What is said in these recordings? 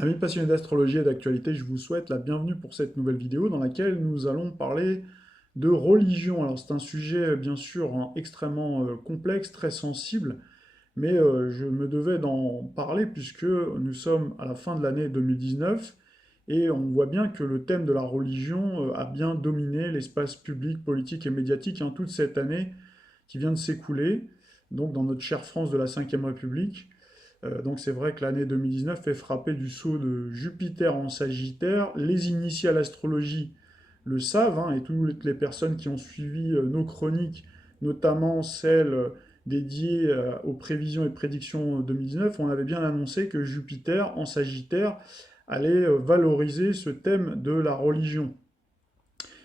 Amis passionnés d'astrologie et d'actualité, je vous souhaite la bienvenue pour cette nouvelle vidéo dans laquelle nous allons parler de religion. Alors c'est un sujet bien sûr extrêmement complexe, très sensible, mais je me devais d'en parler puisque nous sommes à la fin de l'année 2019 et on voit bien que le thème de la religion a bien dominé l'espace public, politique et médiatique toute cette année qui vient de s'écouler, donc dans notre chère France de la Ve République. Donc c'est vrai que l'année 2019 est frappée du sceau de Jupiter en Sagittaire. Les initiés à l'astrologie le savent, et toutes les personnes qui ont suivi nos chroniques, notamment celles dédiées aux prévisions et prédictions 2019, on avait bien annoncé que Jupiter en Sagittaire allait valoriser ce thème de la religion.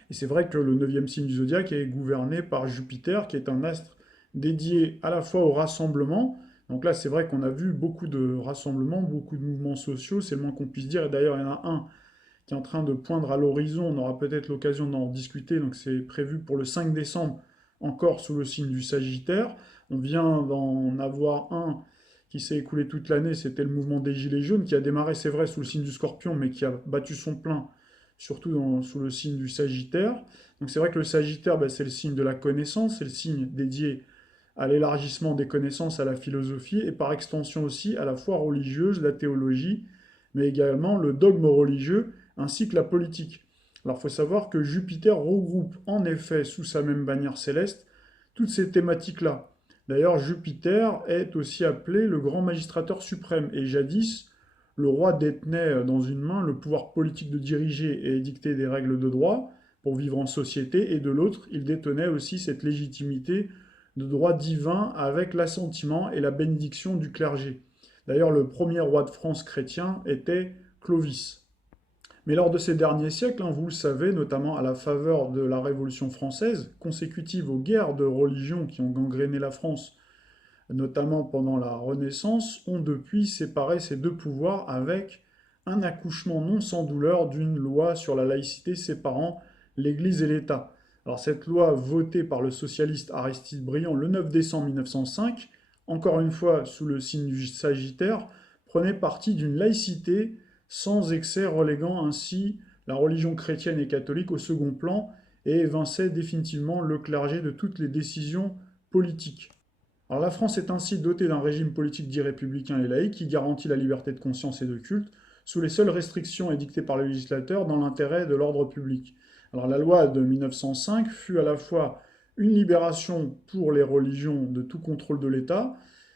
Et c'est vrai que le neuvième signe du zodiaque est gouverné par Jupiter, qui est un astre dédié à la fois au rassemblement. Donc là, c'est vrai qu'on a vu beaucoup de rassemblements, beaucoup de mouvements sociaux, c'est le moins qu'on puisse dire. Et d'ailleurs, il y en a un qui est en train de poindre à l'horizon. On aura peut-être l'occasion d'en discuter. Donc c'est prévu pour le 5 décembre, encore sous le signe du Sagittaire. On vient d'en avoir un qui s'est écoulé toute l'année. C'était le mouvement des Gilets jaunes, qui a démarré, c'est vrai, sous le signe du Scorpion, mais qui a battu son plein surtout sous le signe du Sagittaire. Donc c'est vrai que le Sagittaire, c'est le signe de la connaissance, c'est le signe dédié à l'élargissement des connaissances, à la philosophie, et par extension aussi à la foi religieuse, la théologie, mais également le dogme religieux, ainsi que la politique. Alors il faut savoir que Jupiter regroupe en effet sous sa même bannière céleste toutes ces thématiques-là. D'ailleurs, Jupiter est aussi appelé le grand magistrateur suprême, et jadis, le roi détenait dans une main le pouvoir politique de diriger et édicter des règles de droit pour vivre en société, et de l'autre, il détenait aussi cette légitimité de droit divin avec l'assentiment et la bénédiction du clergé. D'ailleurs, le premier roi de France chrétien était Clovis. Mais lors de ces derniers siècles, vous le savez, notamment à la faveur de la Révolution française, consécutive aux guerres de religion qui ont gangréné la France, notamment pendant la Renaissance, ont depuis séparé ces deux pouvoirs avec un accouchement non sans douleur d'une loi sur la laïcité séparant l'Église et l'État. Alors cette loi votée par le socialiste Aristide Briand le 9 décembre 1905, encore une fois sous le signe du Sagittaire, prenait parti d'une laïcité sans excès, reléguant ainsi la religion chrétienne et catholique au second plan et évinçait définitivement le clergé de toutes les décisions politiques. Alors la France est ainsi dotée d'un régime politique dit républicain et laïque qui garantit la liberté de conscience et de culte sous les seules restrictions édictées par le législateur dans l'intérêt de l'ordre public. Alors la loi de 1905 fut à la fois une libération pour les religions de tout contrôle de l'État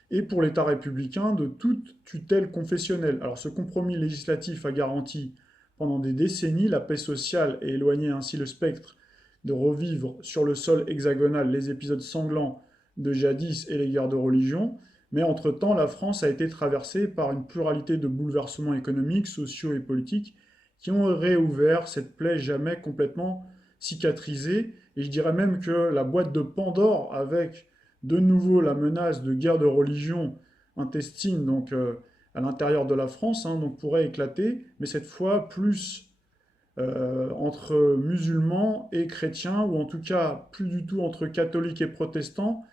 et pour l'État républicain de toute tutelle confessionnelle. Alors ce compromis législatif a garanti pendant des décennies la paix sociale et éloigné ainsi le spectre de revivre sur le sol hexagonal les épisodes sanglants de jadis et les guerres de religion, mais entre-temps, la France a été traversée par une pluralité de bouleversements économiques, sociaux et politiques qui ont réouvert cette plaie jamais complètement cicatrisée. Et je dirais même que la boîte de Pandore, avec de nouveau la menace de guerre de religion intestine, donc à l'intérieur de la France, donc pourrait éclater, mais cette fois plus entre musulmans et chrétiens, ou en tout cas plus du tout entre catholiques et protestants,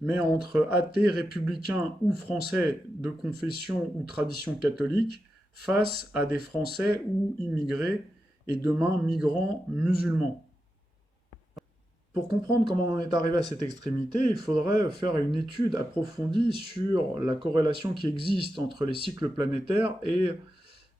mais entre athées, républicains ou français de confession ou tradition catholique, face à des Français ou immigrés et demain migrants musulmans. Pour comprendre comment on en est arrivé à cette extrémité, il faudrait faire une étude approfondie sur la corrélation qui existe entre les cycles planétaires et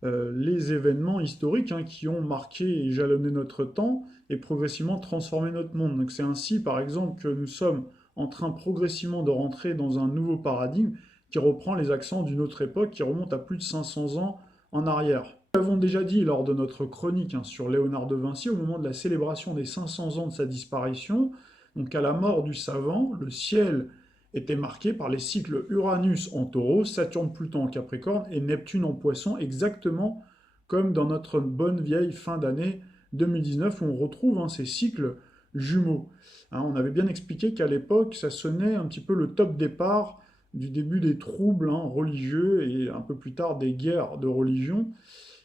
les événements historiques qui ont marqué et jalonné notre temps et progressivement transformé notre monde. Donc c'est ainsi, par exemple, que nous sommes en train progressivement de rentrer dans un nouveau paradigme qui reprend les accents d'une autre époque qui remonte à plus de 500 ans en arrière. Nous l'avons déjà dit lors de notre chronique sur Léonard de Vinci, au moment de la célébration des 500 ans de sa disparition, donc à la mort du savant, le ciel était marqué par les cycles Uranus en taureau, Saturne-Pluton en Capricorne et Neptune en poisson, exactement comme dans notre bonne vieille fin d'année 2019 où on retrouve ces cycles jumeaux. On avait bien expliqué qu'à l'époque, ça sonnait un petit peu le top départ du début des troubles religieux et un peu plus tard des guerres de religion.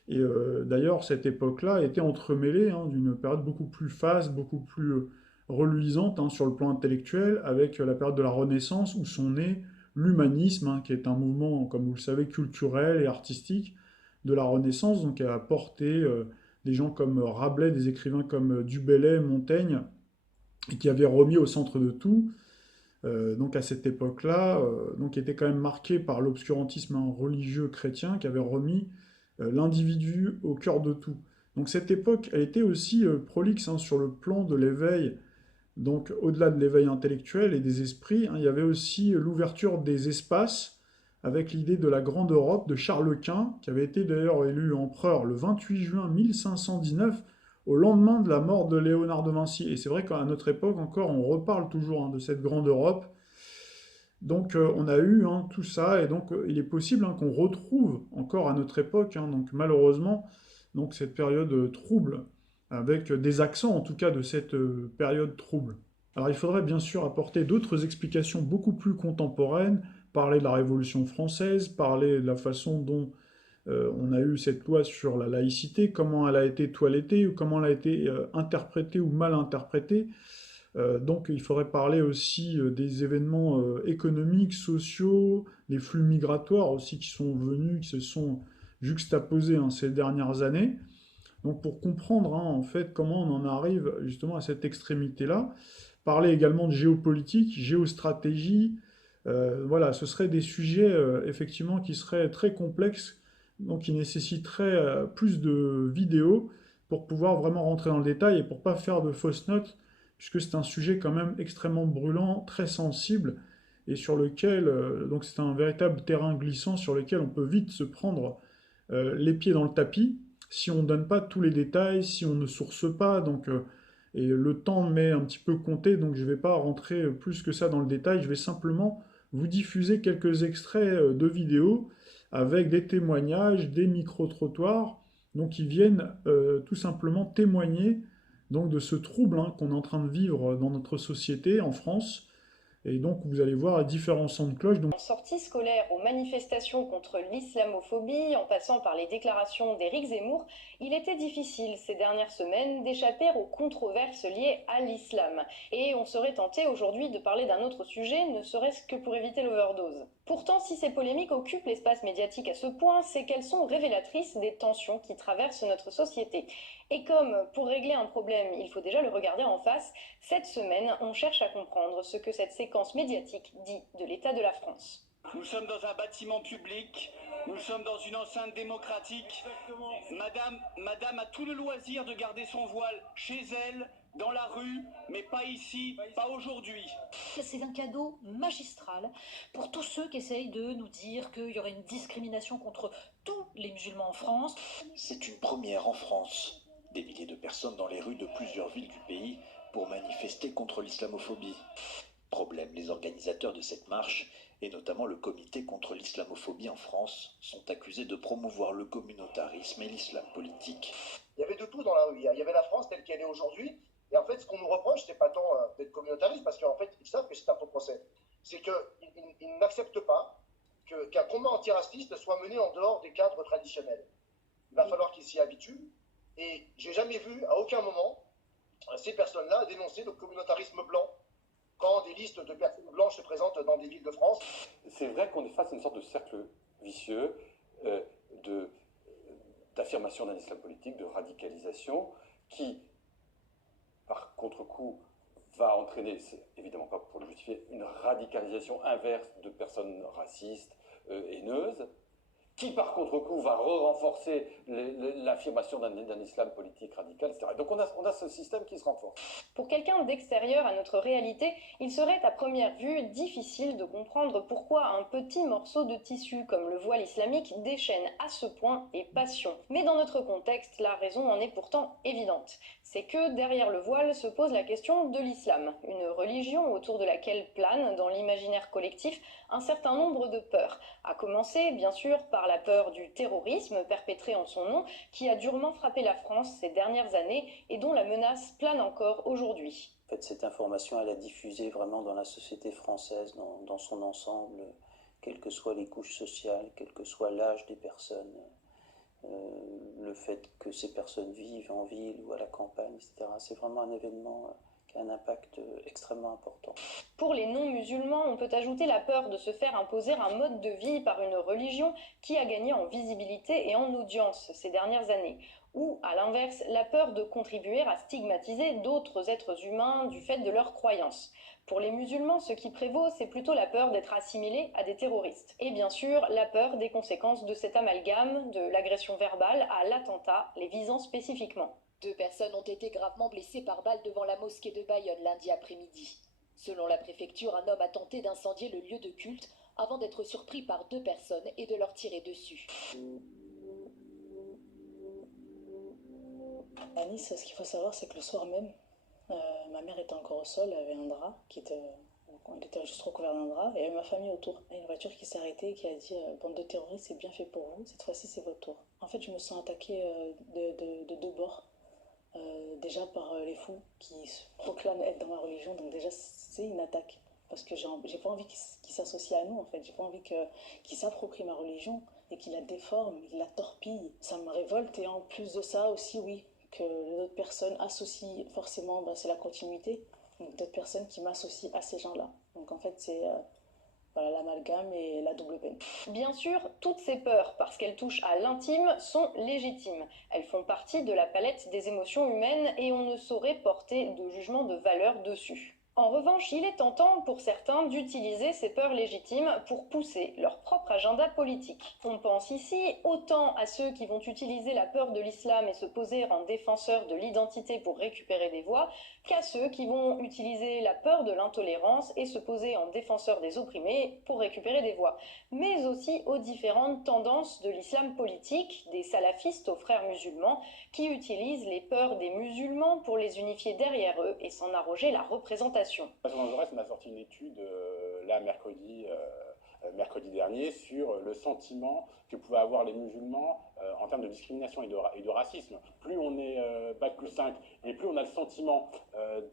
Et d'ailleurs, cette époque-là était entremêlée d'une période beaucoup plus faste, beaucoup plus reluisante sur le plan intellectuel, avec la période de la Renaissance où sont nés l'humanisme, qui est un mouvement, comme vous le savez, culturel et artistique, de la Renaissance, donc a porté des gens comme Rabelais, des écrivains comme Du Bellay, Montaigne, et qui avait remis au centre de tout, donc à cette époque-là, donc était quand même marqué par l'obscurantisme religieux chrétien, qui avait remis l'individu au cœur de tout. Donc cette époque, elle était aussi prolixe hein, sur le plan de l'éveil. Donc au-delà de l'éveil intellectuel et des esprits, hein, il y avait aussi l'ouverture des espaces avec l'idée de la Grande Europe de Charles Quint, qui avait été d'ailleurs élu empereur le 28 juin 1519, au lendemain de la mort de Léonard de Vinci. Et c'est vrai qu'à notre époque encore, on reparle toujours hein, de cette Grande Europe. Donc on a eu hein, tout ça, et donc il est possible hein, qu'on retrouve encore à notre époque, hein, donc malheureusement, donc cette période trouble, avec des accents en tout cas de cette période trouble. Alors il faudrait bien sûr apporter d'autres explications beaucoup plus contemporaines, parler de la Révolution française, parler de la façon dont on a eu cette loi sur la laïcité, comment elle a été toilettée, ou comment elle a été interprétée ou mal interprétée. Donc il faudrait parler aussi des événements économiques, sociaux, des flux migratoires aussi qui sont venus, qui se sont juxtaposés hein, ces dernières années. Donc pour comprendre hein, en fait comment on en arrive justement à cette extrémité-là, parler également de géopolitique, géostratégie, voilà, ce seraient des sujets effectivement qui seraient très complexes, donc qui nécessiteraient plus de vidéos pour pouvoir vraiment rentrer dans le détail et pour pas faire de fausses notes, puisque c'est un sujet quand même extrêmement brûlant, très sensible, et sur lequel, donc c'est un véritable terrain glissant sur lequel on peut vite se prendre les pieds dans le tapis si on ne donne pas tous les détails, si on ne source pas, donc et le temps m'est un petit peu compté, donc je ne vais pas rentrer plus que ça dans le détail, je vais simplement vous diffuser quelques extraits de vidéos avec des témoignages, des micro-trottoirs, donc qui viennent tout simplement témoigner donc de ce trouble hein, qu'on est en train de vivre dans notre société en France. Et donc vous allez voir différents sons de cloche. Donc Sorties scolaires aux manifestations contre l'islamophobie, en passant par les déclarations d'Éric Zemmour, il était difficile ces dernières semaines d'échapper aux controverses liées à l'islam. Et on serait tenté aujourd'hui de parler d'un autre sujet, ne serait-ce que pour éviter l'overdose. Pourtant, si ces polémiques occupent l'espace médiatique à ce point, c'est qu'elles sont révélatrices des tensions qui traversent notre société. Et comme pour régler un problème, il faut déjà le regarder en face, cette semaine, on cherche à comprendre ce que cette séquence médiatique dit de l'état de la France. Nous sommes dans un bâtiment public, nous sommes dans une enceinte démocratique. Madame a tout le loisir de garder son voile chez elle, dans la rue, mais pas ici, pas aujourd'hui. C'est un cadeau magistral pour tous ceux qui essayent de nous dire qu'il y aurait une discrimination contre tous les musulmans en France. C'est une première en France. Des milliers de personnes dans les rues de plusieurs villes du pays pour manifester contre l'islamophobie. Problème, les organisateurs de cette marche, et notamment le comité contre l'islamophobie en France, sont accusés de promouvoir le communautarisme et l'islam politique. Il y avait de tout dans la rue. Il y avait la France telle qu'elle est aujourd'hui. Et en fait, ce qu'on nous reproche, c'est pas tant d'être communautariste, parce qu'en fait, ils savent que c'est un faux procès. C'est qu'ils n'acceptent pas qu'un combat antiraciste soit mené en dehors des cadres traditionnels. Il va falloir qu'ils s'y habituent. Et j'ai jamais vu, à aucun moment, ces personnes-là dénoncer le communautarisme blanc quand des listes de personnes blanches se présentent dans des villes de France. C'est vrai qu'on est face à une sorte de cercle vicieux d'affirmation d'un islam politique, de radicalisation, qui, par contre-coup, va entraîner, c'est évidemment pas pour le justifier, une radicalisation inverse de personnes racistes, haineuses, qui par contre-coup va renforcer l'affirmation d'un islam politique radical, etc. Donc on a ce système qui se renforce. Pour quelqu'un d'extérieur à notre réalité, il serait à première vue difficile de comprendre pourquoi un petit morceau de tissu comme le voile islamique déchaîne à ce point les passions. Mais dans notre contexte, la raison en est pourtant évidente. C'est que derrière le voile se pose la question de l'islam, une religion autour de laquelle plane dans l'imaginaire collectif un certain nombre de peurs, à commencer bien sûr par la peur du terrorisme perpétré en son nom, qui a durement frappé la France ces dernières années et dont la menace plane encore aujourd'hui. En fait, cette information, elle a diffusé vraiment dans la société française, dans son ensemble, quelles que soient les couches sociales, quel que soit l'âge des personnes, le fait que ces personnes vivent en ville ou à la campagne, etc. C'est vraiment un événement qui un impact extrêmement important. Pour les non-musulmans, on peut ajouter la peur de se faire imposer un mode de vie par une religion qui a gagné en visibilité et en audience ces dernières années. Ou, à l'inverse, la peur de contribuer à stigmatiser d'autres êtres humains du fait de leurs croyances. Pour les musulmans, ce qui prévaut, c'est plutôt la peur d'être assimilés à des terroristes. Et bien sûr, la peur des conséquences de cet amalgame, de l'agression verbale à l'attentat, les visant spécifiquement. 2 personnes ont été gravement blessées par balle devant la mosquée de Bayonne lundi après-midi. Selon la préfecture, un homme a tenté d'incendier le lieu de culte avant d'être surpris par 2 personnes et de leur tirer dessus. À Nice, ce qu'il faut savoir, c'est que le soir même, ma mère était encore au sol, elle avait un drap elle était juste recouverte d'un drap, et il y avait ma famille autour. Il y a une voiture qui s'est arrêtée et qui a dit bande de terroristes, c'est bien fait pour vous, cette fois-ci c'est votre tour. En fait, je me sens attaquée de 2 bords. Déjà par les fous qui proclament être dans ma religion, donc déjà c'est une attaque. Parce que j'ai pas envie qu'ils s'associent à nous, en fait. J'ai pas envie qu'ils s'approprient ma religion et qu'ils la déforment, qu'ils la torpillent. Ça me révolte, et en plus de ça aussi, oui, que d'autres personnes associent forcément, c'est la continuité, donc d'autres personnes qui m'associent à ces gens-là. Donc en fait, c'est voilà, l'amalgame et la double peine. Bien sûr, toutes ces peurs, parce qu'elles touchent à l'intime, sont légitimes. Elles font partie de la palette des émotions humaines et on ne saurait porter de jugement de valeur dessus. En revanche, il est tentant pour certains d'utiliser ces peurs légitimes pour pousser leur propre agenda politique. On pense ici autant à ceux qui vont utiliser la peur de l'islam et se poser en défenseurs de l'identité pour récupérer des voix, qu'à ceux qui vont utiliser la peur de l'intolérance et se poser en défenseurs des opprimés pour récupérer des voix, mais aussi aux différentes tendances de l'islam politique, des salafistes aux frères musulmans, qui utilisent les peurs des musulmans pour les unifier derrière eux et s'en arroger la représentation. Jean Jaurès m'a sorti une étude mercredi dernier sur le sentiment que pouvaient avoir les musulmans en termes de discrimination et de racisme. Plus on est Bac+5 et plus on a le sentiment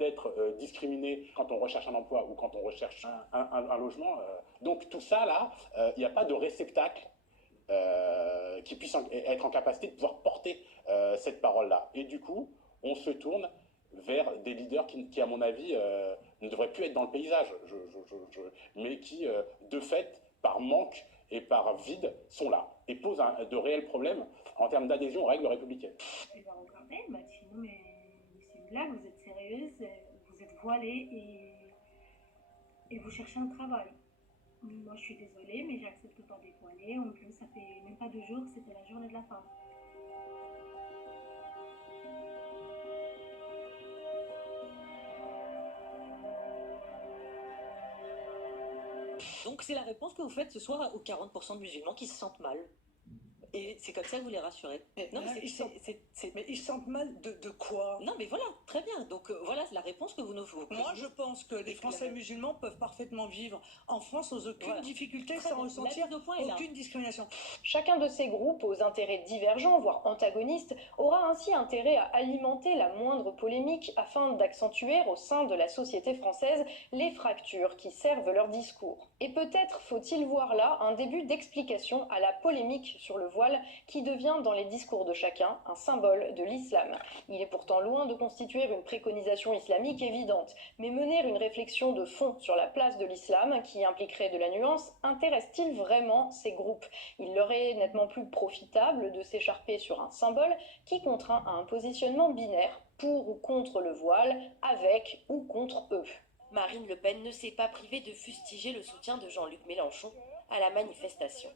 d'être discriminé quand on recherche un emploi ou quand on recherche un logement. Donc tout ça là, il n'y a pas de réceptacle qui puisse être en capacité de pouvoir porter cette parole-là. Et du coup, on se tourne vers des leaders qui à mon avis, ne devraient plus être dans le paysage, mais qui, de fait, par manque et par vide, sont là et posent de réels problèmes en termes d'adhésion aux règles républicaines. Elle va regarder, elle m'a dit non mais c'est une blague, vous êtes sérieuse, vous êtes voilée et vous cherchez un travail. Moi je suis désolée, mais j'accepte pas d'être voilée. En plus, ça fait même pas 2 jours que c'était la journée de la femme. Donc c'est la réponse que vous faites ce soir aux 40% de musulmans qui se sentent mal. Et c'est comme ça que vous les rassurez. Non, mais ils se sentent mal de quoi? Non, mais voilà, très bien. Donc voilà, c'est la réponse que vous nous faites. Moi, je pense que les Français musulmans peuvent parfaitement vivre en France sans aucune difficulté, sans ressentir aucune discrimination. Chacun de ces groupes, aux intérêts divergents, voire antagonistes, aura ainsi intérêt à alimenter la moindre polémique afin d'accentuer au sein de la société française les fractures qui servent leur discours. Et peut-être faut-il voir là un début d'explication à la polémique sur le voile qui devient dans les discours de chacun un symbole de l'islam. Il est pourtant loin de constituer une préconisation islamique évidente, mais mener une réflexion de fond sur la place de l'islam, qui impliquerait de la nuance, intéresse-t-il vraiment ces groupes? Il leur est nettement plus profitable de s'écharper sur un symbole qui contraint à un positionnement binaire, pour ou contre le voile, avec ou contre eux. Marine Le Pen ne s'est pas privée de fustiger le soutien de Jean-Luc Mélenchon à la manifestation.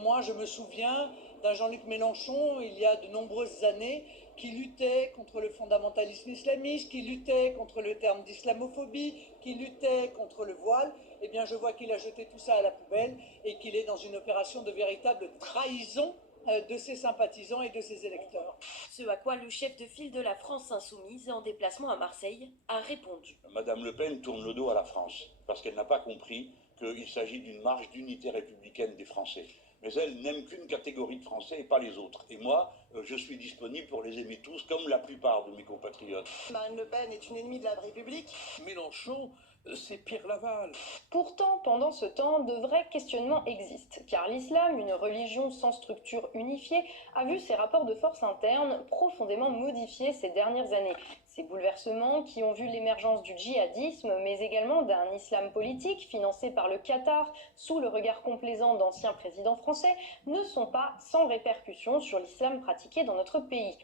Moi, je me souviens d'un Jean-Luc Mélenchon, il y a de nombreuses années, qui luttait contre le fondamentalisme islamiste, qui luttait contre le terme d'islamophobie, qui luttait contre le voile. Eh bien, je vois qu'il a jeté tout ça à la poubelle et qu'il est dans une opération de véritable trahison de ses sympathisants et de ses électeurs. Ce à quoi le chef de file de la France Insoumise, en déplacement à Marseille, a répondu. Madame Le Pen tourne le dos à la France, parce qu'elle n'a pas compris qu'il s'agit d'une marche d'unité républicaine des Français. Mais elle n'aime qu'une catégorie de Français et pas les autres. Et moi, je suis disponible pour les aimer tous, comme la plupart de mes compatriotes. Marine Le Pen est une ennemie de la République. Mélenchon C'est Pierre Laval. Pourtant, pendant ce temps, de vrais questionnements existent, car l'islam, une religion sans structure unifiée, a vu ses rapports de force internes profondément modifiés ces dernières années. Ces bouleversements, qui ont vu l'émergence du djihadisme, mais également d'un islam politique financé par le Qatar, sous le regard complaisant d'anciens présidents français, ne sont pas sans répercussions sur l'islam pratiqué dans notre pays.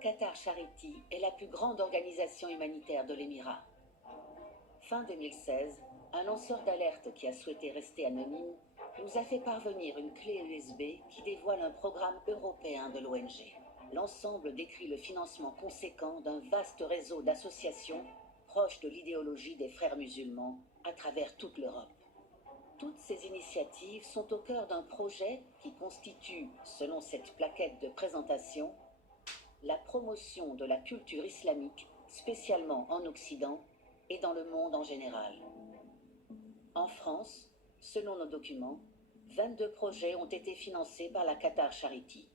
Qatar Charity est la plus grande organisation humanitaire de l'Émirat. Fin 2016, un lanceur d'alerte qui a souhaité rester anonyme nous a fait parvenir une clé USB qui dévoile un programme européen de l'ONG. L'ensemble décrit le financement conséquent d'un vaste réseau d'associations proches de l'idéologie des frères musulmans à travers toute l'Europe. Toutes ces initiatives sont au cœur d'un projet qui constitue, selon cette plaquette de présentation, la promotion de la culture islamique, spécialement en Occident, et dans le monde en général. En France, selon nos documents, 22 projets ont été financés par la Qatar Charity.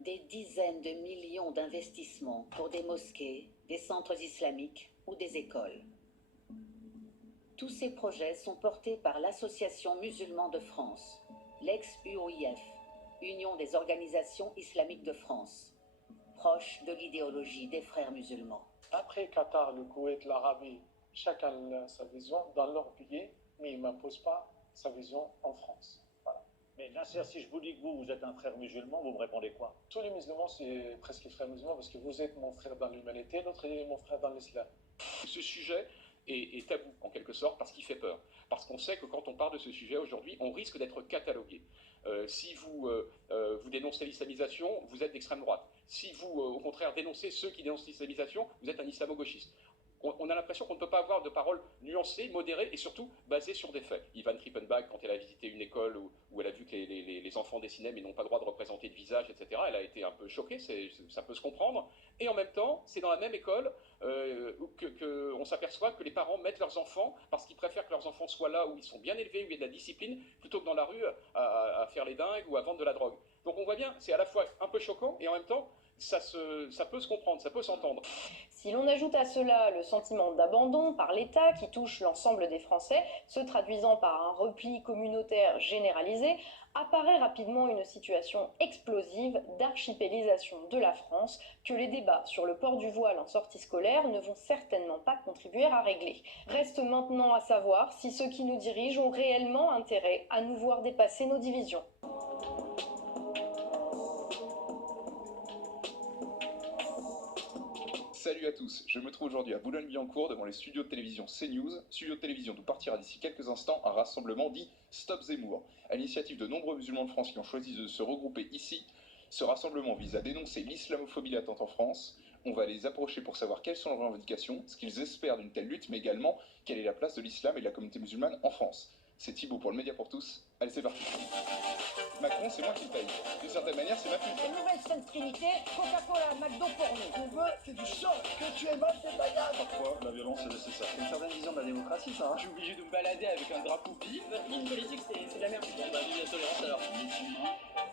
Des dizaines de millions d'investissements pour des mosquées, des centres islamiques ou des écoles. Tous ces projets sont portés par l'Association musulmane de France, l'ex-UOIF, Union des organisations islamiques de France, proche de l'idéologie des frères musulmans. Après Qatar, le Koweït, l'Arabie, chacun a sa vision dans leur pays, mais il ne m'impose pas sa vision en France. Voilà. Mais Nasser, si je vous dis que vous êtes un frère musulman, vous me répondez quoi? Tous les musulmans, c'est presque les frères musulmans, parce que vous êtes mon frère dans l'humanité, l'autre est mon frère dans l'islam. Ce sujet est tabou, en quelque sorte, parce qu'il fait peur. Parce qu'on sait que quand on parle de ce sujet aujourd'hui, on risque d'être catalogué. Si vous dénoncez l'islamisation, vous êtes d'extrême droite. Si vous, au contraire, dénoncez ceux qui dénoncent l'islamisation, vous êtes un islamo-gauchiste. On a l'impression qu'on ne peut pas avoir de paroles nuancées, modérées et surtout basées sur des faits. Ivan Trippenbach, quand elle a visité une école où elle a vu que les enfants dessinaient mais n'ont pas le droit de représenter de visage, etc., elle a été un peu choquée, ça peut se comprendre. Et en même temps, c'est dans la même école qu'on s'aperçoit que les parents mettent leurs enfants, parce qu'ils préfèrent que leurs enfants soient là où ils sont bien élevés, où il y a de la discipline, plutôt que dans la rue à faire les dingues ou à vendre de la drogue. Donc on voit bien, c'est à la fois un peu choquant et en même temps, ça peut se comprendre, ça peut s'entendre. Si l'on ajoute à cela le sentiment d'abandon par l'État qui touche l'ensemble des Français, se traduisant par un repli communautaire généralisé, apparaît rapidement une situation explosive d'archipélisation de la France que les débats sur le port du voile en sortie scolaire ne vont certainement pas contribuer à régler. Reste maintenant à savoir si ceux qui nous dirigent ont réellement intérêt à nous voir dépasser nos divisions. Salut à tous, je me trouve aujourd'hui à Boulogne-Billancourt devant les studios de télévision CNews, studio de télévision d'où partira d'ici quelques instants un rassemblement dit Stop Zemmour. À l'initiative de nombreux musulmans de France qui ont choisi de se regrouper ici, ce rassemblement vise à dénoncer l'islamophobie latente en France. On va les approcher pour savoir quelles sont leurs revendications, ce qu'ils espèrent d'une telle lutte, mais également quelle est la place de l'islam et de la communauté musulmane en France. C'est Thibaut pour le Média pour tous. Allez, c'est parti. Macron, c'est moi qui le paye. D'une certaine manière, c'est ma pub. La nouvelle Sainte Trinité, Coca-Cola, McDo pour nous. Ce qu'on veut, c'est du sang. Que tu aimes mal, c'est de la gamme. Parfois, la violence, c'est nécessaire. C'est une certaine vision de la démocratie, ça. Je suis obligé de me balader avec un drapeau vive. Votre ligne politique, c'est de la merde. Bon, bah, vive la tolérance alors.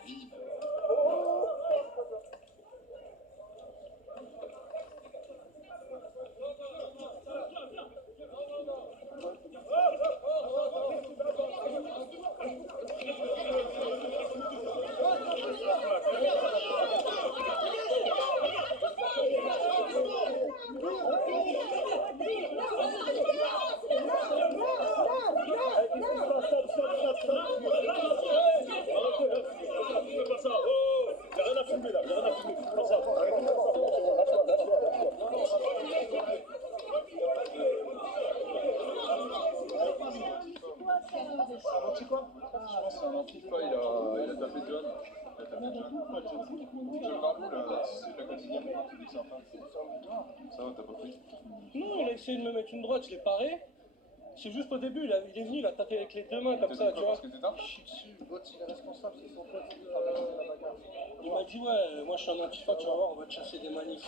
Vive. Non, il a essayé de me mettre une droite, je l'ai paré. C'est juste au début, il est venu, il a tapé avec les deux mains comme ça, tu vois. Je suis dessus, l'autre il est responsable, c'est son pote, la bagarre. Il m'a dit, ouais, moi je suis un antifa, tu vas voir, on va te chasser des manifs.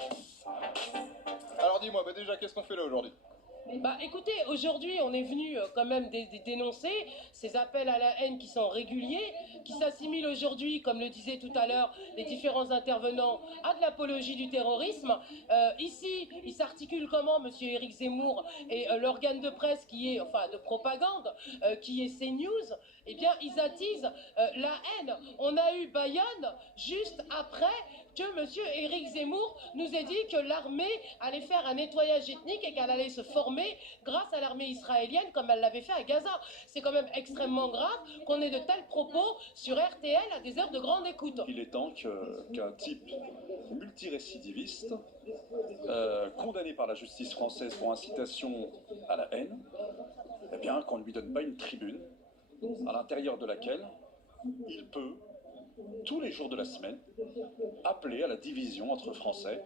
Alors dis-moi, déjà, qu'est-ce qu'on fait là aujourd'hui? Bah écoutez, aujourd'hui on est venu quand même dénoncer ces appels à la haine qui sont réguliers, qui s'assimilent aujourd'hui, comme le disaient tout à l'heure les différents intervenants, à de l'apologie du terrorisme. Ici, il s'articule comment, monsieur Éric Zemmour et l'organe de presse qui est, enfin de propagande, qui est CNews, eh bien ils attisent la haine. On a eu Bayonne juste après que monsieur Éric Zemmour nous ait dit que l'armée allait faire un nettoyage ethnique et qu'elle allait se former grâce à l'armée israélienne comme elle l'avait fait à Gaza. C'est quand même extrêmement grave qu'on ait de tels propos sur RTL à des heures de grande écoute. Il est temps qu'un type multirécidiviste, condamné par la justice française pour incitation à la haine, eh bien qu'on ne lui donne pas une tribune à l'intérieur de laquelle il peut, tous les jours de la semaine, appeler à la division entre Français,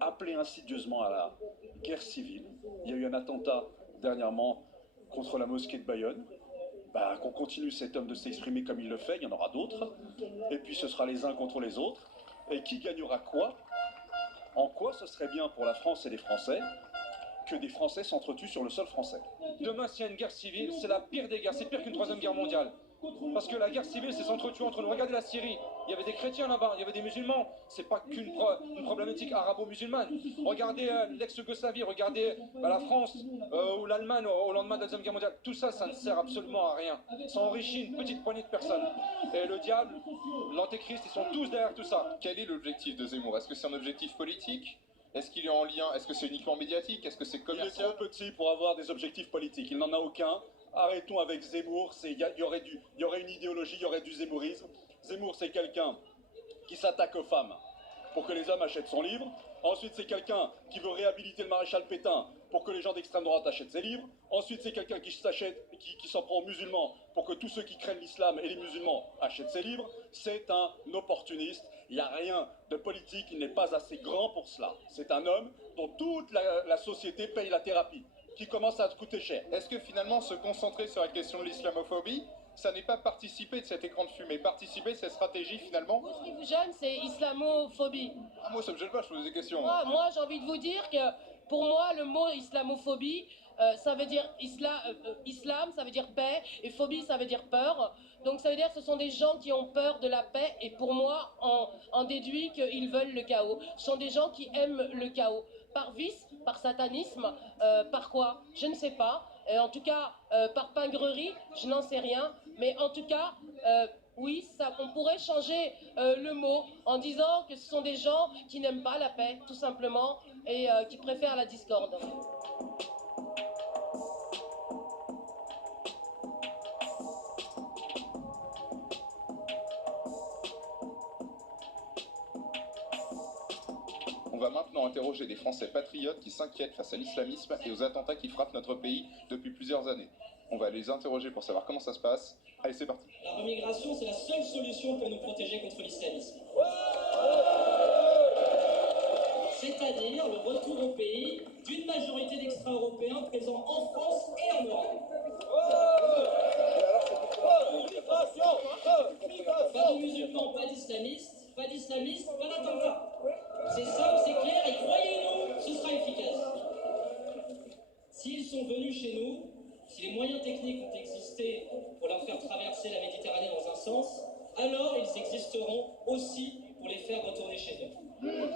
appeler insidieusement à la guerre civile. Il y a eu un attentat dernièrement contre la mosquée de Bayonne. Qu'on continue cet homme de s'exprimer comme il le fait, il y en aura d'autres. Et puis ce sera les uns contre les autres. Et qui gagnera quoi? En quoi ce serait bien pour la France et les Français que des Français s'entretuent sur le sol français? Demain, s'il y a une guerre civile, c'est la pire des guerres, c'est pire qu'une troisième guerre mondiale. Parce que la guerre civile, c'est s'entretuer entre nous. Regardez la Syrie, il y avait des chrétiens là-bas, il y avait des musulmans. C'est pas qu'une problématique arabo-musulmane. Regardez l'ex-Yougoslavie, regardez la France ou l'Allemagne au lendemain de la Deuxième Guerre mondiale. Tout ça, ça ne sert absolument à rien. Ça enrichit une petite poignée de personnes. Et le diable, l'antéchrist, ils sont tous derrière tout ça. Quel est l'objectif de Zemmour? Est-ce que c'est un objectif politique? Est-ce qu'il est en lien? Est-ce que c'est uniquement médiatique? Est-ce que c'est commercial? Il est trop petit pour avoir des objectifs politiques. Il n'en a aucun. Arrêtons avec Zemmour. Il y aurait une idéologie, il y aurait du zemmourisme. Zemmour, c'est quelqu'un qui s'attaque aux femmes pour que les hommes achètent son livre. Ensuite, c'est quelqu'un qui veut réhabiliter le maréchal Pétain pour que les gens d'extrême droite achètent ses livres. Ensuite, c'est quelqu'un qui s'en prend aux musulmans pour que tous ceux qui craignent l'islam et les musulmans achètent ses livres. C'est un opportuniste. Il n'y a rien de politique, il n'est pas assez grand pour cela. C'est un homme dont toute la société paye la thérapie, qui commence à coûter cher. Est-ce que finalement se concentrer sur la question de l'islamophobie, ça n'est pas participer de cet écran de fumée, participer de cette stratégie finalement? Ce qui vous gêne, c'est islamophobie. Ah, moi ça me gêne pas, je pose des questions. Moi j'ai envie de vous dire que pour moi le mot islamophobie, ça veut dire islam, ça veut dire paix, et phobie ça veut dire peur. Donc ça veut dire que ce sont des gens qui ont peur de la paix, et pour moi on déduit qu'ils veulent le chaos. Ce sont des gens qui aiment le chaos. Par vice, par satanisme, par quoi? Je ne sais pas. En tout cas, par pingrerie, je n'en sais rien. Mais en tout cas, oui, on pourrait changer le mot en disant que ce sont des gens qui n'aiment pas la paix, tout simplement, et qui préfèrent la discorde. On va maintenant interroger des Français patriotes qui s'inquiètent face à l'islamisme et aux attentats qui frappent notre pays depuis plusieurs années. On va les interroger pour savoir comment ça se passe. Allez, c'est parti. La remigration, c'est la seule solution pour nous protéger contre l'islamisme. C'est-à-dire le retour au pays d'une majorité d'extra-européens présents en France et en Europe. Pas de musulmans, pas d'islamistes, pas d'islamistes, pas d'attentats. C'est simple, c'est clair, et croyez-nous, ce sera efficace. S'ils sont venus chez nous, si les moyens techniques ont existé pour leur faire traverser la Méditerranée dans un sens, alors ils existeront aussi pour les faire retourner chez eux. Est-ce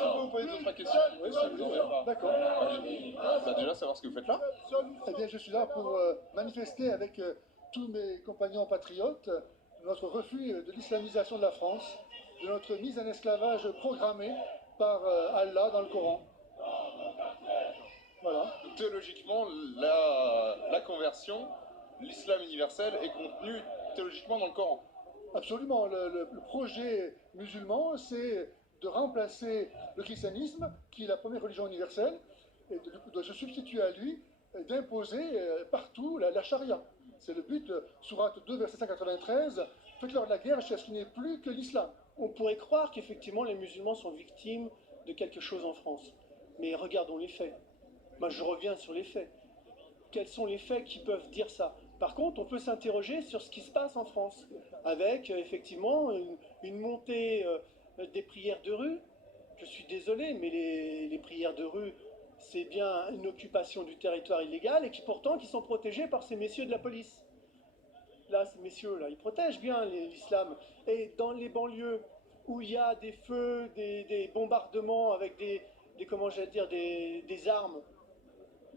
que vous poser d'autres questions? Oui, ça vous en pas. D'accord. Déjà, savoir ce que vous faites là? Eh bien, je suis là pour manifester avec tous mes compagnons patriotes notre refus de l'islamisation de la France, de notre mise en esclavage programmée par Allah dans le Coran. Voilà. Théologiquement, la conversion, l'islam universel est contenu théologiquement dans le Coran. Absolument. Le projet musulman, c'est de remplacer le christianisme, qui est la première religion universelle, et de se substituer à lui, et d'imposer partout la charia. C'est le but, Sourate 2, verset 193, faites-leur la guerre jusqu'à ce qu'il n'y ait plus que l'islam. On pourrait croire qu'effectivement les musulmans sont victimes de quelque chose en France. Mais regardons les faits. Moi je reviens sur les faits. Quels sont les faits qui peuvent dire ça? Par contre, on peut s'interroger sur ce qui se passe en France, avec effectivement une montée des prières de rue, je suis désolé, mais les prières de rue, c'est bien une occupation du territoire illégal et qui pourtant qui sont protégés par ces messieurs de la police. Là, ces messieurs-là, ils protègent bien l'islam. Et dans les banlieues où il y a des feux, des bombardements avec comment j'allais dire, des armes,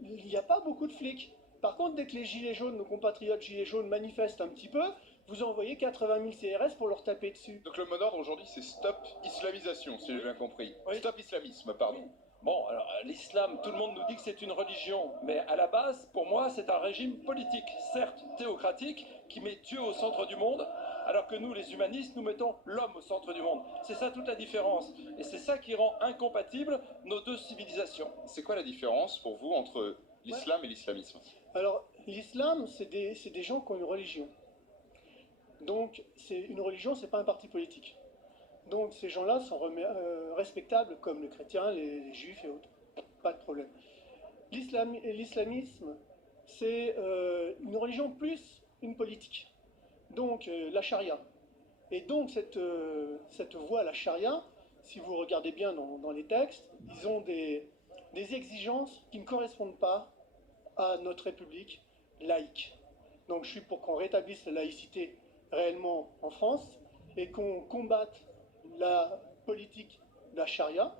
il n'y a pas beaucoup de flics. Par contre, dès que les gilets jaunes, nos compatriotes gilets jaunes manifestent un petit peu, vous envoyez 80 000 CRS pour leur taper dessus. Donc le mot d'ordre aujourd'hui, c'est stop islamisation, si j'ai bien compris. Oui. Stop islamisme, pardon. Bon, alors l'islam, tout le monde nous dit que c'est une religion, mais à la base, pour moi, c'est un régime politique, certes théocratique, qui met Dieu au centre du monde, alors que nous, les humanistes, nous mettons l'homme au centre du monde. C'est ça toute la différence. Et c'est ça qui rend incompatibles nos deux civilisations. C'est quoi la différence pour vous entre l'islam et l'islamisme? Alors, l'islam, c'est des gens qui ont une religion. Donc, une religion, c'est pas un parti politique. Donc, ces gens-là sont respectables comme les chrétiens, les juifs et autres. Pas de problème. L'islamisme, c'est une religion plus une politique. Donc, la charia. Et donc, cette voie, la charia, si vous regardez bien dans les textes, ils ont des exigences qui ne correspondent pas à notre République laïque. Donc je suis pour qu'on rétablisse la laïcité réellement en France et qu'on combatte la politique de la charia.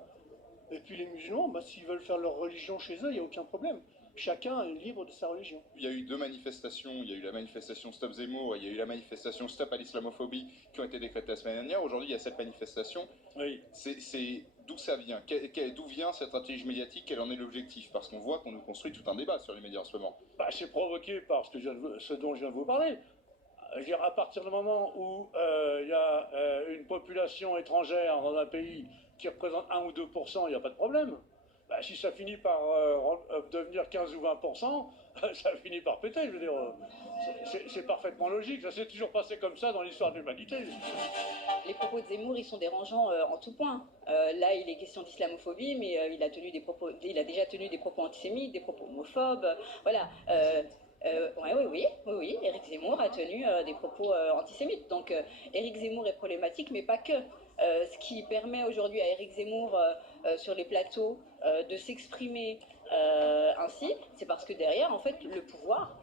Et puis les musulmans, s'ils veulent faire leur religion chez eux, il n'y a aucun problème. Chacun est libre de sa religion. Il y a eu deux manifestations, il y a eu la manifestation Stop Zemmour et il y a eu la manifestation Stop à l'islamophobie qui ont été décrétées la semaine dernière. Aujourd'hui, il y a cette manifestation. Oui. C'est d'où ça vient? D'où vient cette stratégie médiatique? Quel en est l'objectif? Parce qu'on voit qu'on nous construit tout un débat sur les médias en ce moment. C'est provoqué par ce dont je viens de vous parler. Je veux dire, à partir du moment où il y a une population étrangère dans un pays qui représente 1 ou 2%, il n'y a pas de problème. Si ça finit par devenir 15 ou 20%, ça finit par péter. Je veux dire, c'est parfaitement logique. Ça s'est toujours passé comme ça dans l'histoire de l'humanité. Les propos de Zemmour, ils sont dérangeants en tout point. Là, il est question d'islamophobie, mais il a déjà tenu des propos antisémites, des propos homophobes. Voilà. Oui, Éric Zemmour a tenu des propos antisémites. Donc, Éric Zemmour est problématique, mais pas que. Ce qui permet aujourd'hui à Éric Zemmour sur les plateaux de s'exprimer ainsi, c'est parce que derrière, en fait, le pouvoir,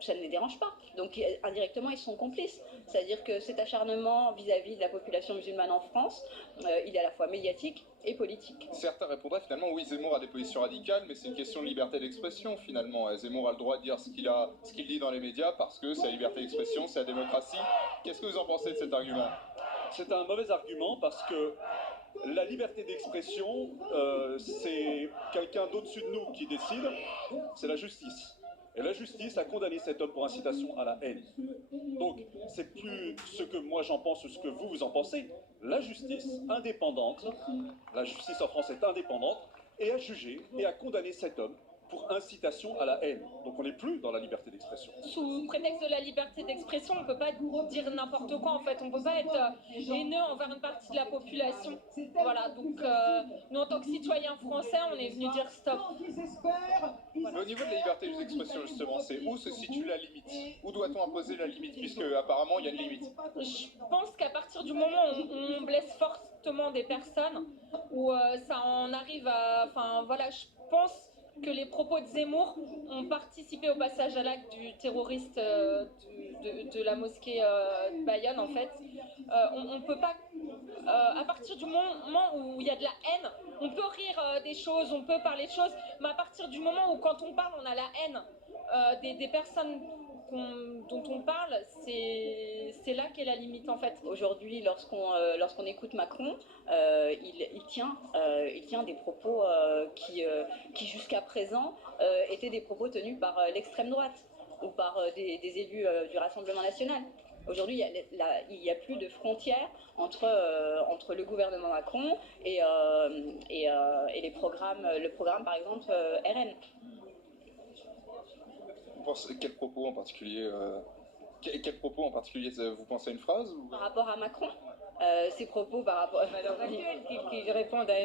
ça ne les dérange pas. Donc indirectement, ils sont complices. C'est-à-dire que cet acharnement vis-à-vis de la population musulmane en France, il est à la fois médiatique et politique. Certains répondraient finalement, oui, Zemmour a des positions radicales, mais c'est une question de liberté d'expression finalement. Zemmour a le droit de dire ce qu'il dit dans les médias parce que c'est la liberté d'expression, c'est la démocratie. Qu'est-ce que vous en pensez de cet argument? C'est un mauvais argument parce que la liberté d'expression, c'est quelqu'un d'au-dessus de nous qui décide, c'est la justice. Et la justice a condamné cet homme pour incitation à la haine. Donc, c'est plus ce que moi j'en pense ou ce que vous en pensez. La justice indépendante, la justice en France est indépendante, et a jugé et a condamné cet homme pour incitation à la haine. Donc on n'est plus dans la liberté d'expression. Sous prétexte de la liberté d'expression, on ne peut pas dire n'importe quoi en fait. On ne peut pas être haineux envers une partie de la population. Voilà, donc nous en tant que citoyens français, on est venus dire stop. Mais au niveau de la liberté d'expression justement, c'est où se situe la limite? Où doit-on imposer la limite? Puisque apparemment il y a une limite. Je pense qu'à partir du moment où on blesse fortement des personnes, où ça en arrive à... Enfin voilà, je pense que les propos de Zemmour ont participé au passage à l'acte du terroriste de la mosquée de Bayonne, en fait. On peut pas... à partir du moment où il y a de la haine, on peut rire des choses, on peut parler de choses, mais à partir du moment où, quand on parle, on a la haine des personnes dont on parle, c'est là qu'est la limite en fait. Aujourd'hui, lorsqu'on écoute Macron, il tient des propos qui jusqu'à présent étaient des propos tenus par l'extrême droite ou par des élus du Rassemblement national. Aujourd'hui, il n'y a plus de frontières entre le gouvernement Macron et le programme par exemple RN. Quel propos en particulier vous pensez à une phrase ou... Par rapport à Macron, ses propos par rapport à valeurs actuelles qui répondent à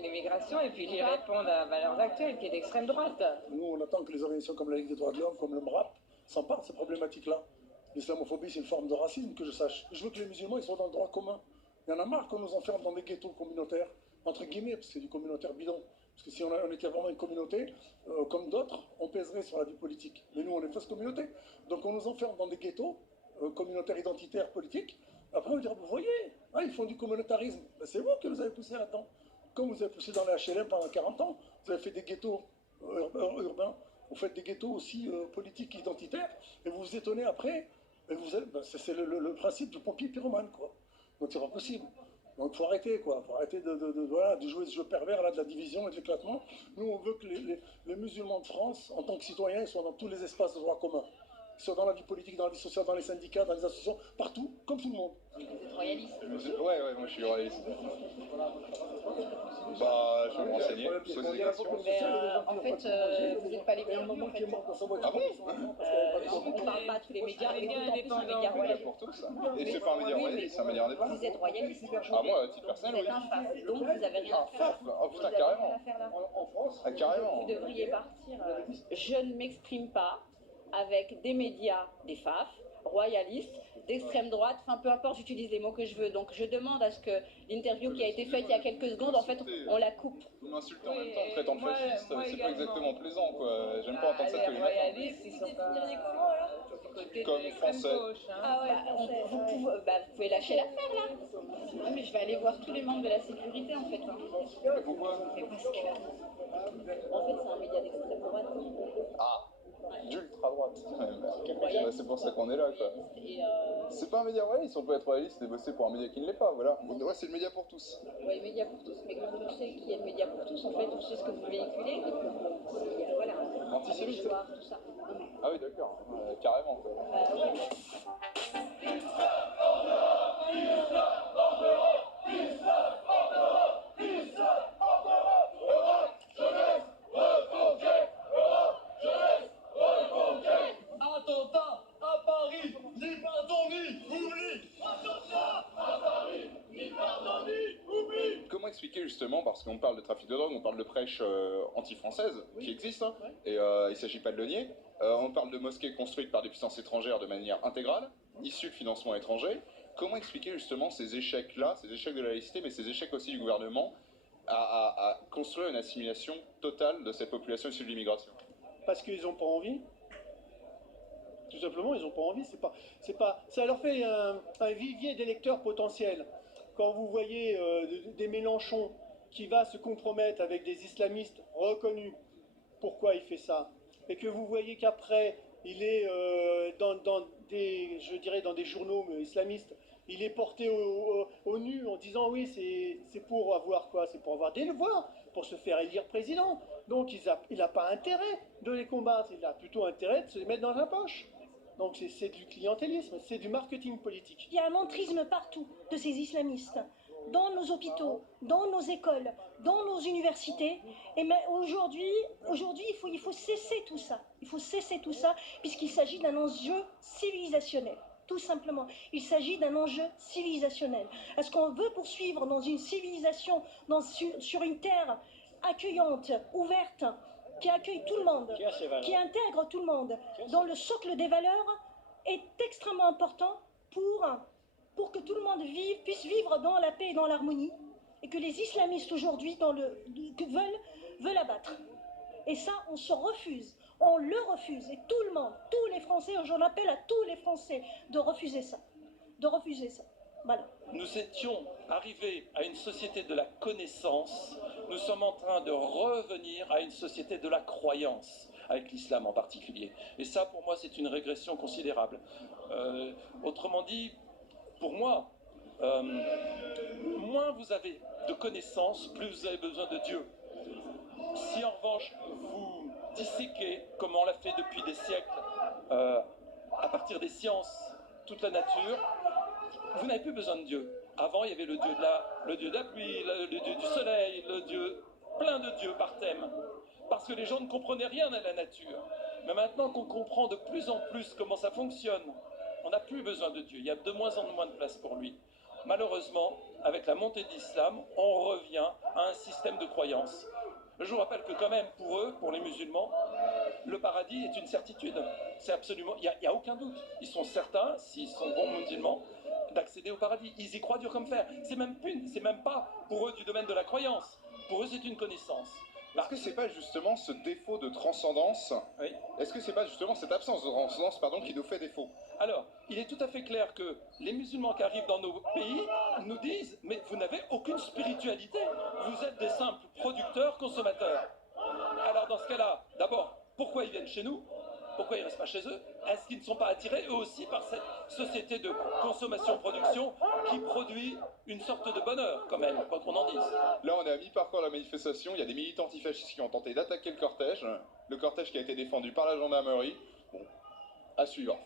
l'immigration et puis qui répondent à valeurs actuelles qui est d'extrême droite. Nous, on attend que les organisations comme la Ligue des droits de l'homme, comme le MRAP, s'emparent de ces problématiques-là. L'islamophobie, c'est une forme de racisme, que je sache. Je veux que les musulmans ils soient dans le droit commun. Il y en a marre qu'on nous enferme dans des ghettos communautaires, entre guillemets, parce que c'est du communautaire bidon. Parce que si on était vraiment une communauté, comme d'autres, on pèserait sur la vie politique. Mais nous, on est fausse communauté. Donc on nous enferme dans des ghettos communautaires, identitaires, politiques. Après, on va dire, vous voyez, hein, ils font du communautarisme. Ben, c'est vous qui nous avez poussé là-dedans. Comme vous avez poussé dans les HLM pendant 40 ans, vous avez fait des ghettos urbains, vous faites des ghettos aussi politiques, identitaires, et vous vous étonnez après, et ben, c'est le principe du pompier pyromane, quoi. Donc c'est pas possible. Donc il faut arrêter, quoi. Faut arrêter de jouer ce jeu pervers là, de la division et de l'éclatement. Nous, on veut que les musulmans de France, en tant que citoyens, soient dans tous les espaces de droit commun. Ils soient dans la vie politique, dans la vie sociale, dans les syndicats, dans les associations, partout, comme tout le monde. Vous êtes royaliste? Ouais, moi je suis royaliste. Bah, je vais me renseigner, poser des questions. Mais en fait, vous n'êtes pas les bienvenus, en fait. Ah bon? On ne parle pas à tous les médias, et d'autant plus un média royaliste. Pour tous, ça. Et c'est pas un média royaliste, c'est un média indépendant. Vous êtes royaliste. Ah, moi, à titre personnel, Vous êtes oui. un FAF, donc vous avez rien à faire. Oh putain, Vous avez carrément. rien à faire là. Ah, carrément. Vous devriez partir. Je ne m'exprime pas avec des médias, des FAF, royalistes, d'extrême droite, enfin peu importe, j'utilise les mots que je veux. Donc je demande à ce que l'interview qui a été faite il y a quelques secondes, en fait, on la coupe. Vous m'insultez en même temps, en traitant de fasciste, c'est pas exactement plaisant, quoi. J'aime pas entendre ça tous les matins. royalistes, ils sont pas... Comme français. Ah ouais, vous pouvez lâcher l'affaire là. Ouais, mais je vais aller voir tous les membres de la sécurité en fait. Et pourquoi? Mais parce que, en fait, c'est un média d'extrême droite. Ah, d'ultra droite. C'est pour ça qu'on est là, quoi. C'est pas un média royaliste, on peut être royaliste et bosser pour un média qui ne l'est pas, voilà. Ouais, c'est le média pour tous. Oui, média pour tous, mais comme je sais qu'il y a le média pour tous, en fait, je sais ce que vous véhiculez. Voilà. Antisémite. Avec tout ça. Non, mais... Ah oui, d'accord, carrément, quoi. Ouais. Attentat à Paris, ni pardon ni oubli. Attentat à Paris, ni pardon ni oubli. Comment expliquer justement, parce qu'on parle de trafic de drogue, on parle de prêche anti-française, qui existe, hein, et il ne s'agit pas de le nier. On parle de mosquées construites par des puissances étrangères de manière intégrale, issues de financement étranger. Comment expliquer justement ces échecs-là, ces échecs de la laïcité, mais ces échecs aussi du gouvernement à construire une assimilation totale de cette population issue de l'immigration? Parce qu'ils n'ont pas envie. Tout simplement, ils n'ont pas envie. Ça leur fait un vivier d'électeurs potentiels. Quand vous voyez des Mélenchon qui va se compromettre avec des islamistes reconnus, pourquoi il fait ça? Et que vous voyez qu'après, il est dans des journaux islamistes, il est porté au nu en disant oui, c'est pour avoir quoi? C'est pour avoir des voix, pour se faire élire président. Donc il n'a pas intérêt de les combattre, il a plutôt intérêt de se les mettre dans la poche. Donc c'est du clientélisme, c'est du marketing politique. Il y a un entrisme partout de ces islamistes, dans nos hôpitaux, dans nos écoles, dans nos universités. Et aujourd'hui, il faut cesser tout ça. Il faut cesser tout ça, puisqu'il s'agit d'un enjeu civilisationnel. Tout simplement, il s'agit d'un enjeu civilisationnel. Est-ce qu'on veut poursuivre dans une civilisation, sur une terre accueillante, ouverte, qui accueille tout le monde, qui intègre tout le monde, dont le socle des valeurs est extrêmement important pour que tout le monde puisse vivre dans la paix et dans l'harmonie, et que les islamistes aujourd'hui veulent abattre. Et ça, on se refuse, on le refuse, et tout le monde, tous les Français, j'en appelle à tous les Français de refuser ça, voilà. Nous étions arrivés à une société de la connaissance, nous sommes en train de revenir à une société de la croyance, avec l'islam en particulier. Et ça, pour moi, c'est une régression considérable. Autrement dit, pour moi, moins vous avez de connaissances, plus vous avez besoin de Dieu. Si en revanche, vous disséquez, comme on l'a fait depuis des siècles, à partir des sciences, toute la nature, vous n'avez plus besoin de Dieu. Avant, il y avait le dieu de la pluie, le dieu du soleil, plein de dieux par thème. Parce que les gens ne comprenaient rien à la nature. Mais maintenant qu'on comprend de plus en plus comment ça fonctionne, on n'a plus besoin de Dieu. Il y a de moins en moins de place pour lui. Malheureusement, avec la montée de l'islam, on revient à un système de croyance. Je vous rappelle que quand même, pour eux, pour les musulmans, le paradis est une certitude. C'est absolument, il y a aucun doute. Ils sont certains, s'ils sont bons musulmans, d'accéder au paradis. Ils y croient dur comme fer. C'est même pas pour eux du domaine de la croyance. Pour eux, c'est une connaissance. Est-ce que c'est pas justement ce défaut de transcendance, oui. Est-ce que c'est pas justement cette absence de transcendance, qui nous fait défaut? Alors, il est tout à fait clair que les musulmans qui arrivent dans nos pays nous disent « Mais vous n'avez aucune spiritualité, vous êtes des simples producteurs, consommateurs. » Alors dans ce cas-là, d'abord, pourquoi ils viennent chez nous? Pourquoi ils ne restent pas chez eux? Est-ce qu'ils ne sont pas attirés eux aussi par cette société de consommation-production qui produit une sorte de bonheur, quand même, quoi qu'on en dise? Là, on est à mi-parcours de la manifestation, il y a des militants antifascistes qui ont tenté d'attaquer le cortège qui a été défendu par la gendarmerie. Bon, à suivre.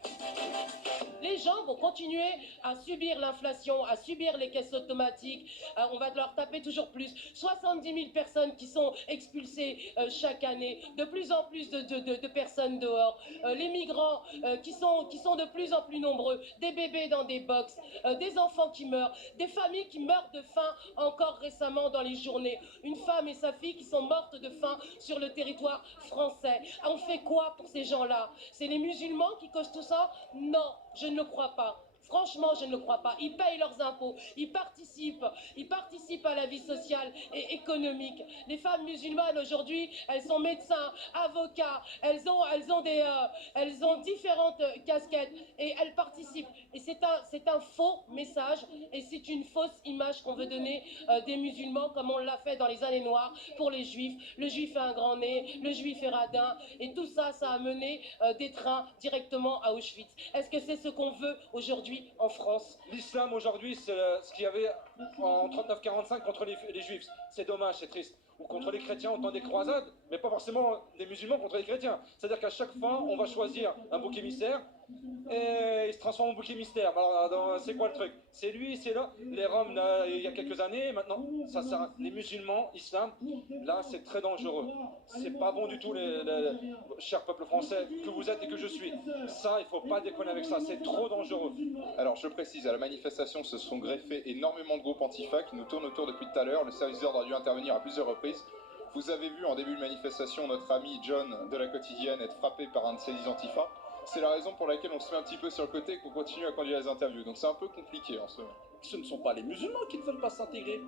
Les gens vont continuer à subir l'inflation, à subir les caisses automatiques. On va leur taper toujours plus. 70 000 personnes qui sont expulsées chaque année. De plus en plus de personnes dehors. Les migrants qui sont de plus en plus nombreux. Des bébés dans des box. Des enfants qui meurent. Des familles qui meurent de faim encore récemment dans les journées. Une femme et sa fille qui sont mortes de faim sur le territoire français. On fait quoi pour ces gens-là? C'est les musulmans qui causent tout ça? Non, je ne le crois pas. Franchement, je ne le crois pas. Ils payent leurs impôts, ils participent à la vie sociale et économique. Les femmes musulmanes aujourd'hui, elles sont médecins, avocats, elles ont différentes casquettes et elles participent. Et c'est un faux message et c'est une fausse image qu'on veut donner des musulmans comme on l'a fait dans les années noires pour les juifs. Le juif a un grand nez, le juif est radin et tout ça, ça a mené des trains directement à Auschwitz. Est-ce que c'est ce qu'on veut aujourd'hui en France? L'islam aujourd'hui, c'est ce qu'il y avait en 39-45 contre les juifs. C'est dommage, c'est triste. Ou contre les chrétiens au temps des croisades, mais pas forcément des musulmans contre les chrétiens. C'est-à-dire qu'à chaque fois, on va choisir un bouc émissaire et il se transforme en bouc émissaire. Alors, c'est quoi le truc? C'est lui, c'est là. Les Roms, là, il y a quelques années, maintenant, ça sert. Les musulmans, islam, là, c'est très dangereux. C'est pas bon du tout, les chers peuples français, que vous êtes et que je suis. Ça, il faut pas déconner avec ça, c'est trop dangereux. Alors, je précise, à la manifestation se sont greffés énormément de groupes antifa qui nous tournent autour depuis tout à l'heure. Le service d'ordre a dû intervenir à plusieurs reprises. Vous avez vu en début de manifestation notre ami John de la Quotidienne être frappé par un de ces antifa. C'est la raison pour laquelle on se met un petit peu sur le côté et qu'on continue à conduire les interviews. Donc c'est un peu compliqué en ce moment. Ce ne sont pas les musulmans qui ne veulent pas s'intégrer.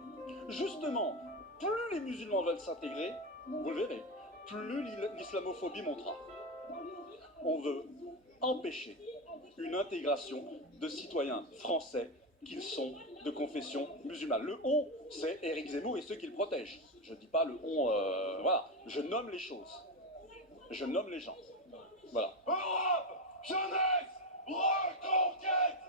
Justement, plus les musulmans veulent s'intégrer, vous le verrez, plus l'islamophobie montera. On veut empêcher une intégration de citoyens français qu'ils sont de confession musulmane. Le on, c'est Éric Zemmour et ceux qui le protègent. Je ne dis pas le on, voilà. Je nomme les choses. Je nomme les gens. Voilà. Europe, jeunesse, reconquête.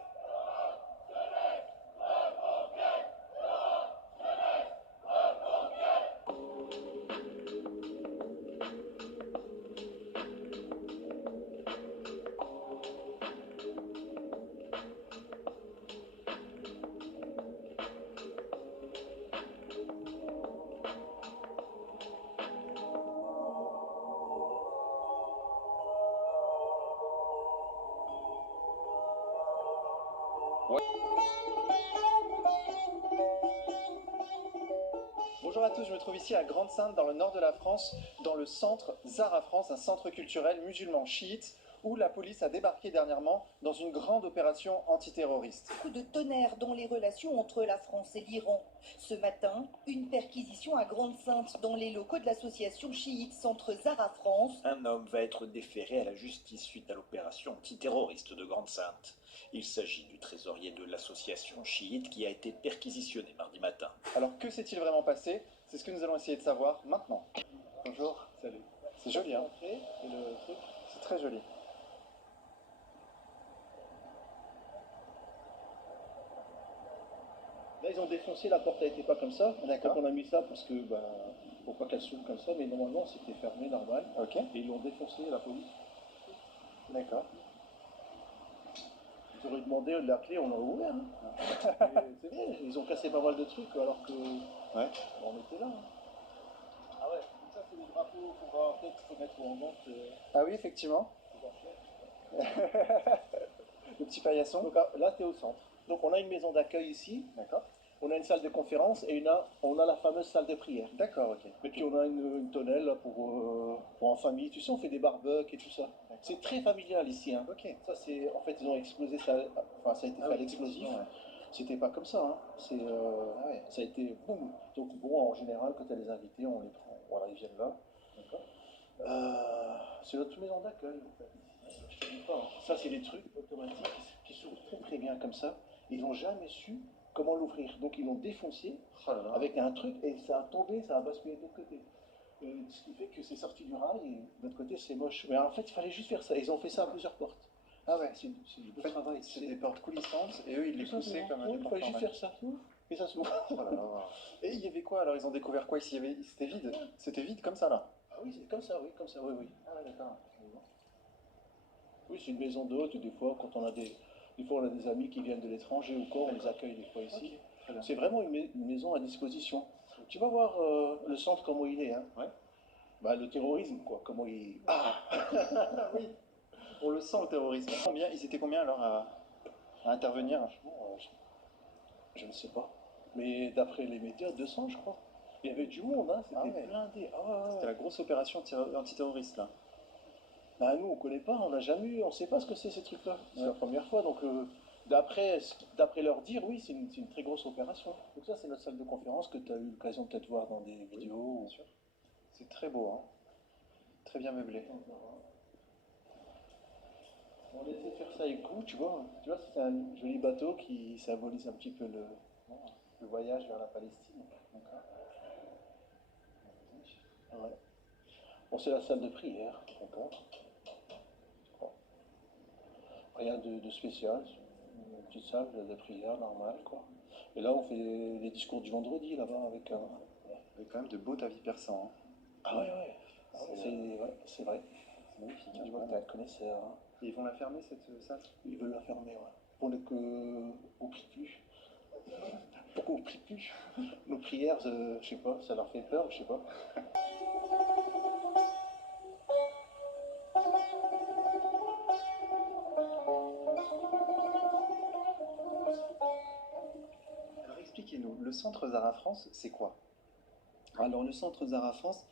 Bonjour à tous, je me trouve ici à Grande-Sainte, dans le nord de la France, dans le centre Zara France, un centre culturel musulman chiite, où la police a débarqué dernièrement dans une grande opération antiterroriste. Coup de tonnerre dans les relations entre la France et l'Iran. Ce matin, une perquisition à Grande-Sainte dans les locaux de l'association chiite Centre Zara France. Un homme va être déféré à la justice suite à l'opération antiterroriste de Grande-Sainte. Il s'agit du trésorier de l'association chiite qui a été perquisitionné mardi matin. Alors que s'est-il vraiment passé? C'est ce que nous allons essayer de savoir maintenant. Bonjour. Salut. C'est joli, hein? C'est très joli. Là, ils ont défoncé, la porte n'était pas comme ça. D'accord. Donc on a mis ça parce que, pour pas qu'elle s'ouvre comme ça, mais normalement c'était fermé, normal. Ok. Et ils l'ont défoncé, la police. D'accord. Ils auraient demandé la clé, on l'aurait ouvert. Hein. C'est vrai, ils ont cassé pas mal de trucs alors que. Ouais. On était là. Hein. Ah ouais, ça c'est des drapeaux qu'on va peut-être mettre en vente. Ah oui, effectivement. Le petit paillasson. Donc là, tu es au centre. Donc on a une maison d'accueil ici. D'accord. On a une salle de conférence et on a la fameuse salle de prière. D'accord, ok. Et puis on a une tonnelle là, pour Ou en famille, tu sais, on fait des barbecues et tout ça. C'est très familial ici. Hein. Ça, c'est, en fait, ils ont explosé ça. Enfin, ça a été fait à l'explosif. C'était pas comme ça. Hein. Ça a été boum. Donc, bon, en général, quand tu as des invités, on les prend. Voilà, ils viennent là. C'est notre maison d'accueil, en fait. Je te dis pas. Hein. Ça, c'est des trucs automatiques qui s'ouvrent très très bien comme ça. Ils n'ont jamais su comment l'ouvrir. Donc, ils l'ont défoncé avec un truc et ça a tombé, ça a basculé de l'autre côté. Ce qui fait que c'est sorti du rail et de l'autre côté c'est moche. Mais en fait il fallait juste faire ça. Ils ont fait ça à plusieurs portes. Ah ouais, c'est du beau travail. C'est des portes coulissantes et eux ils les poussaient comme un Il fallait juste faire ça. Et ça s'ouvre. Et il y avait quoi alors? Ils ont découvert quoi ici? C'était vide. C'était vide comme ça là? Ah oui, c'est comme ça, oui, comme ça, oui, oui. Ah ouais, d'accord. Oui, c'est une maison d'hôtes. Des fois, quand on a des fois on a des amis qui viennent de l'étranger ou quoi, on les accueille des fois ici. C'est vraiment une maison à disposition. Tu vas voir le centre comment il est. Hein. Bah, le terrorisme, quoi, comment il... Ah oui, on le sent, le terrorisme. Ils étaient combien alors à intervenir? Je ne sais pas. Mais d'après les médias, 200, je crois. Il y avait du monde, hein, c'était blindé. C'était la grosse opération antiterroriste, là. Bah, nous, on ne connaît pas, on n'a jamais eu, on ne sait pas ce que c'est ces trucs-là. C'est la première fois, donc d'après leur dire, oui, c'est une très grosse opération. Donc ça, c'est notre salle de conférence que tu as eu l'occasion de peut-être voir dans des vidéos. Bien sûr. C'est très beau, hein. Très bien meublé. On a essayé de faire ça avec goût, tu vois. Tu vois, c'est un joli bateau qui symbolise un petit peu le voyage vers la Palestine. Ouais. Bon, c'est la salle de prière, d'accord. Bon. Rien de spécial, une petite salle de prière normale, quoi. Et là, on fait les discours du vendredi, là-bas, avec quand même de beaux tapis persans. Hein. Ah ouais. C'est vrai. C'est magnifique. Je vois que tu es un connaisseur. Hein. Et ils vont la fermer, cette salle? Ils veulent la fermer, ouais. Pour qu'on prie plus. Pour qu'on prie plus. Nos prières, je sais pas, ça leur fait peur, je sais pas. Alors expliquez-nous, le centre Zara France, c'est quoi? Alors le centre Zara France,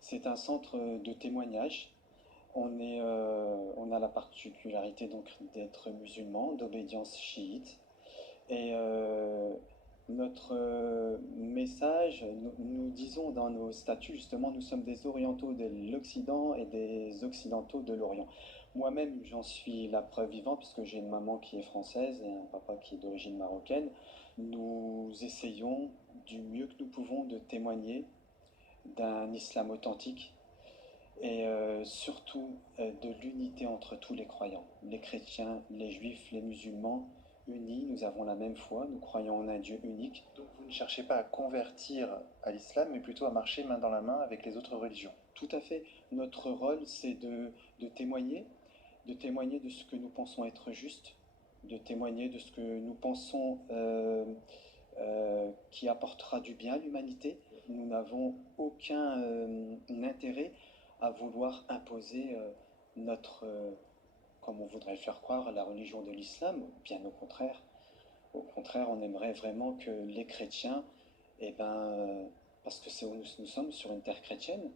c'est un centre de témoignage. On a la particularité donc d'être musulman, d'obédience chiite. Et notre message, nous disons dans nos statuts justement, nous sommes des orientaux de l'Occident et des occidentaux de l'Orient. Moi-même, j'en suis la preuve vivante puisque j'ai une maman qui est française et un papa qui est d'origine marocaine. Nous essayons du mieux que nous pouvons de témoigner d'un islam authentique et surtout de l'unité entre tous les croyants, les chrétiens, les juifs, les musulmans, unis, nous avons la même foi, nous croyons en un Dieu unique. Donc vous ne cherchez pas à convertir à l'islam, mais plutôt à marcher main dans la main avec les autres religions. Tout à fait. Notre rôle, c'est de témoigner de ce que nous pensons être juste, de témoigner de ce que nous pensons qui apportera du bien à l'humanité. Nous n'avons aucun intérêt à vouloir imposer comme on voudrait le faire croire, la religion de l'islam. Bien au contraire. Au contraire, on aimerait vraiment que les chrétiens, parce que nous sommes sur une terre chrétienne,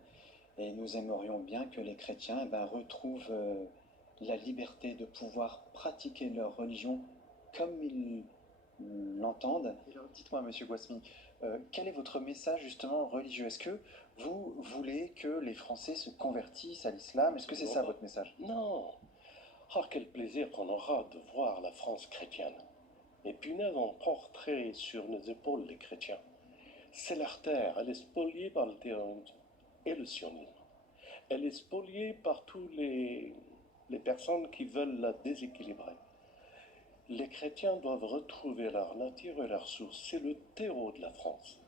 et nous aimerions bien que les chrétiens retrouvent la liberté de pouvoir pratiquer leur religion comme ils l'entendent. Alors dites-moi, monsieur Guasmi, quel est votre message justement religieux? Est-ce que vous voulez que les Français se convertissent à l'islam? Est-ce que c'est ça votre message? Non. Ah, quel plaisir qu'on aura de voir la France chrétienne. Et punaise, on porterait sur nos épaules les chrétiens. C'est leur terre, elle est spoliée par le terrorisme et le sionisme. Elle est spoliée par tous les personnes qui veulent la déséquilibrer. Les chrétiens doivent retrouver leur nature et leur source. C'est le terreau de la France.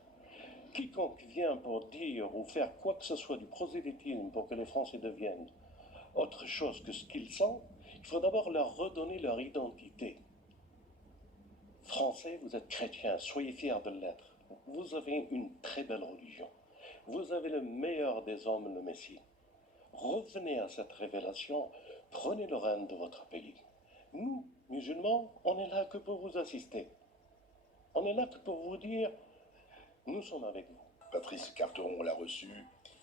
Quiconque vient pour dire ou faire quoi que ce soit du prosélytisme pour que les Français deviennent autre chose que ce qu'ils sont, il faut d'abord leur redonner leur identité. Français, vous êtes chrétiens, soyez fiers de l'être. Vous avez une très belle religion. Vous avez le meilleur des hommes, le Messie. Revenez à cette révélation, prenez le règne de votre pays. Nous, musulmans, on n'est là que pour vous assister. On est là que pour vous dire, nous sommes avec vous. Patrice Carteron l'a reçu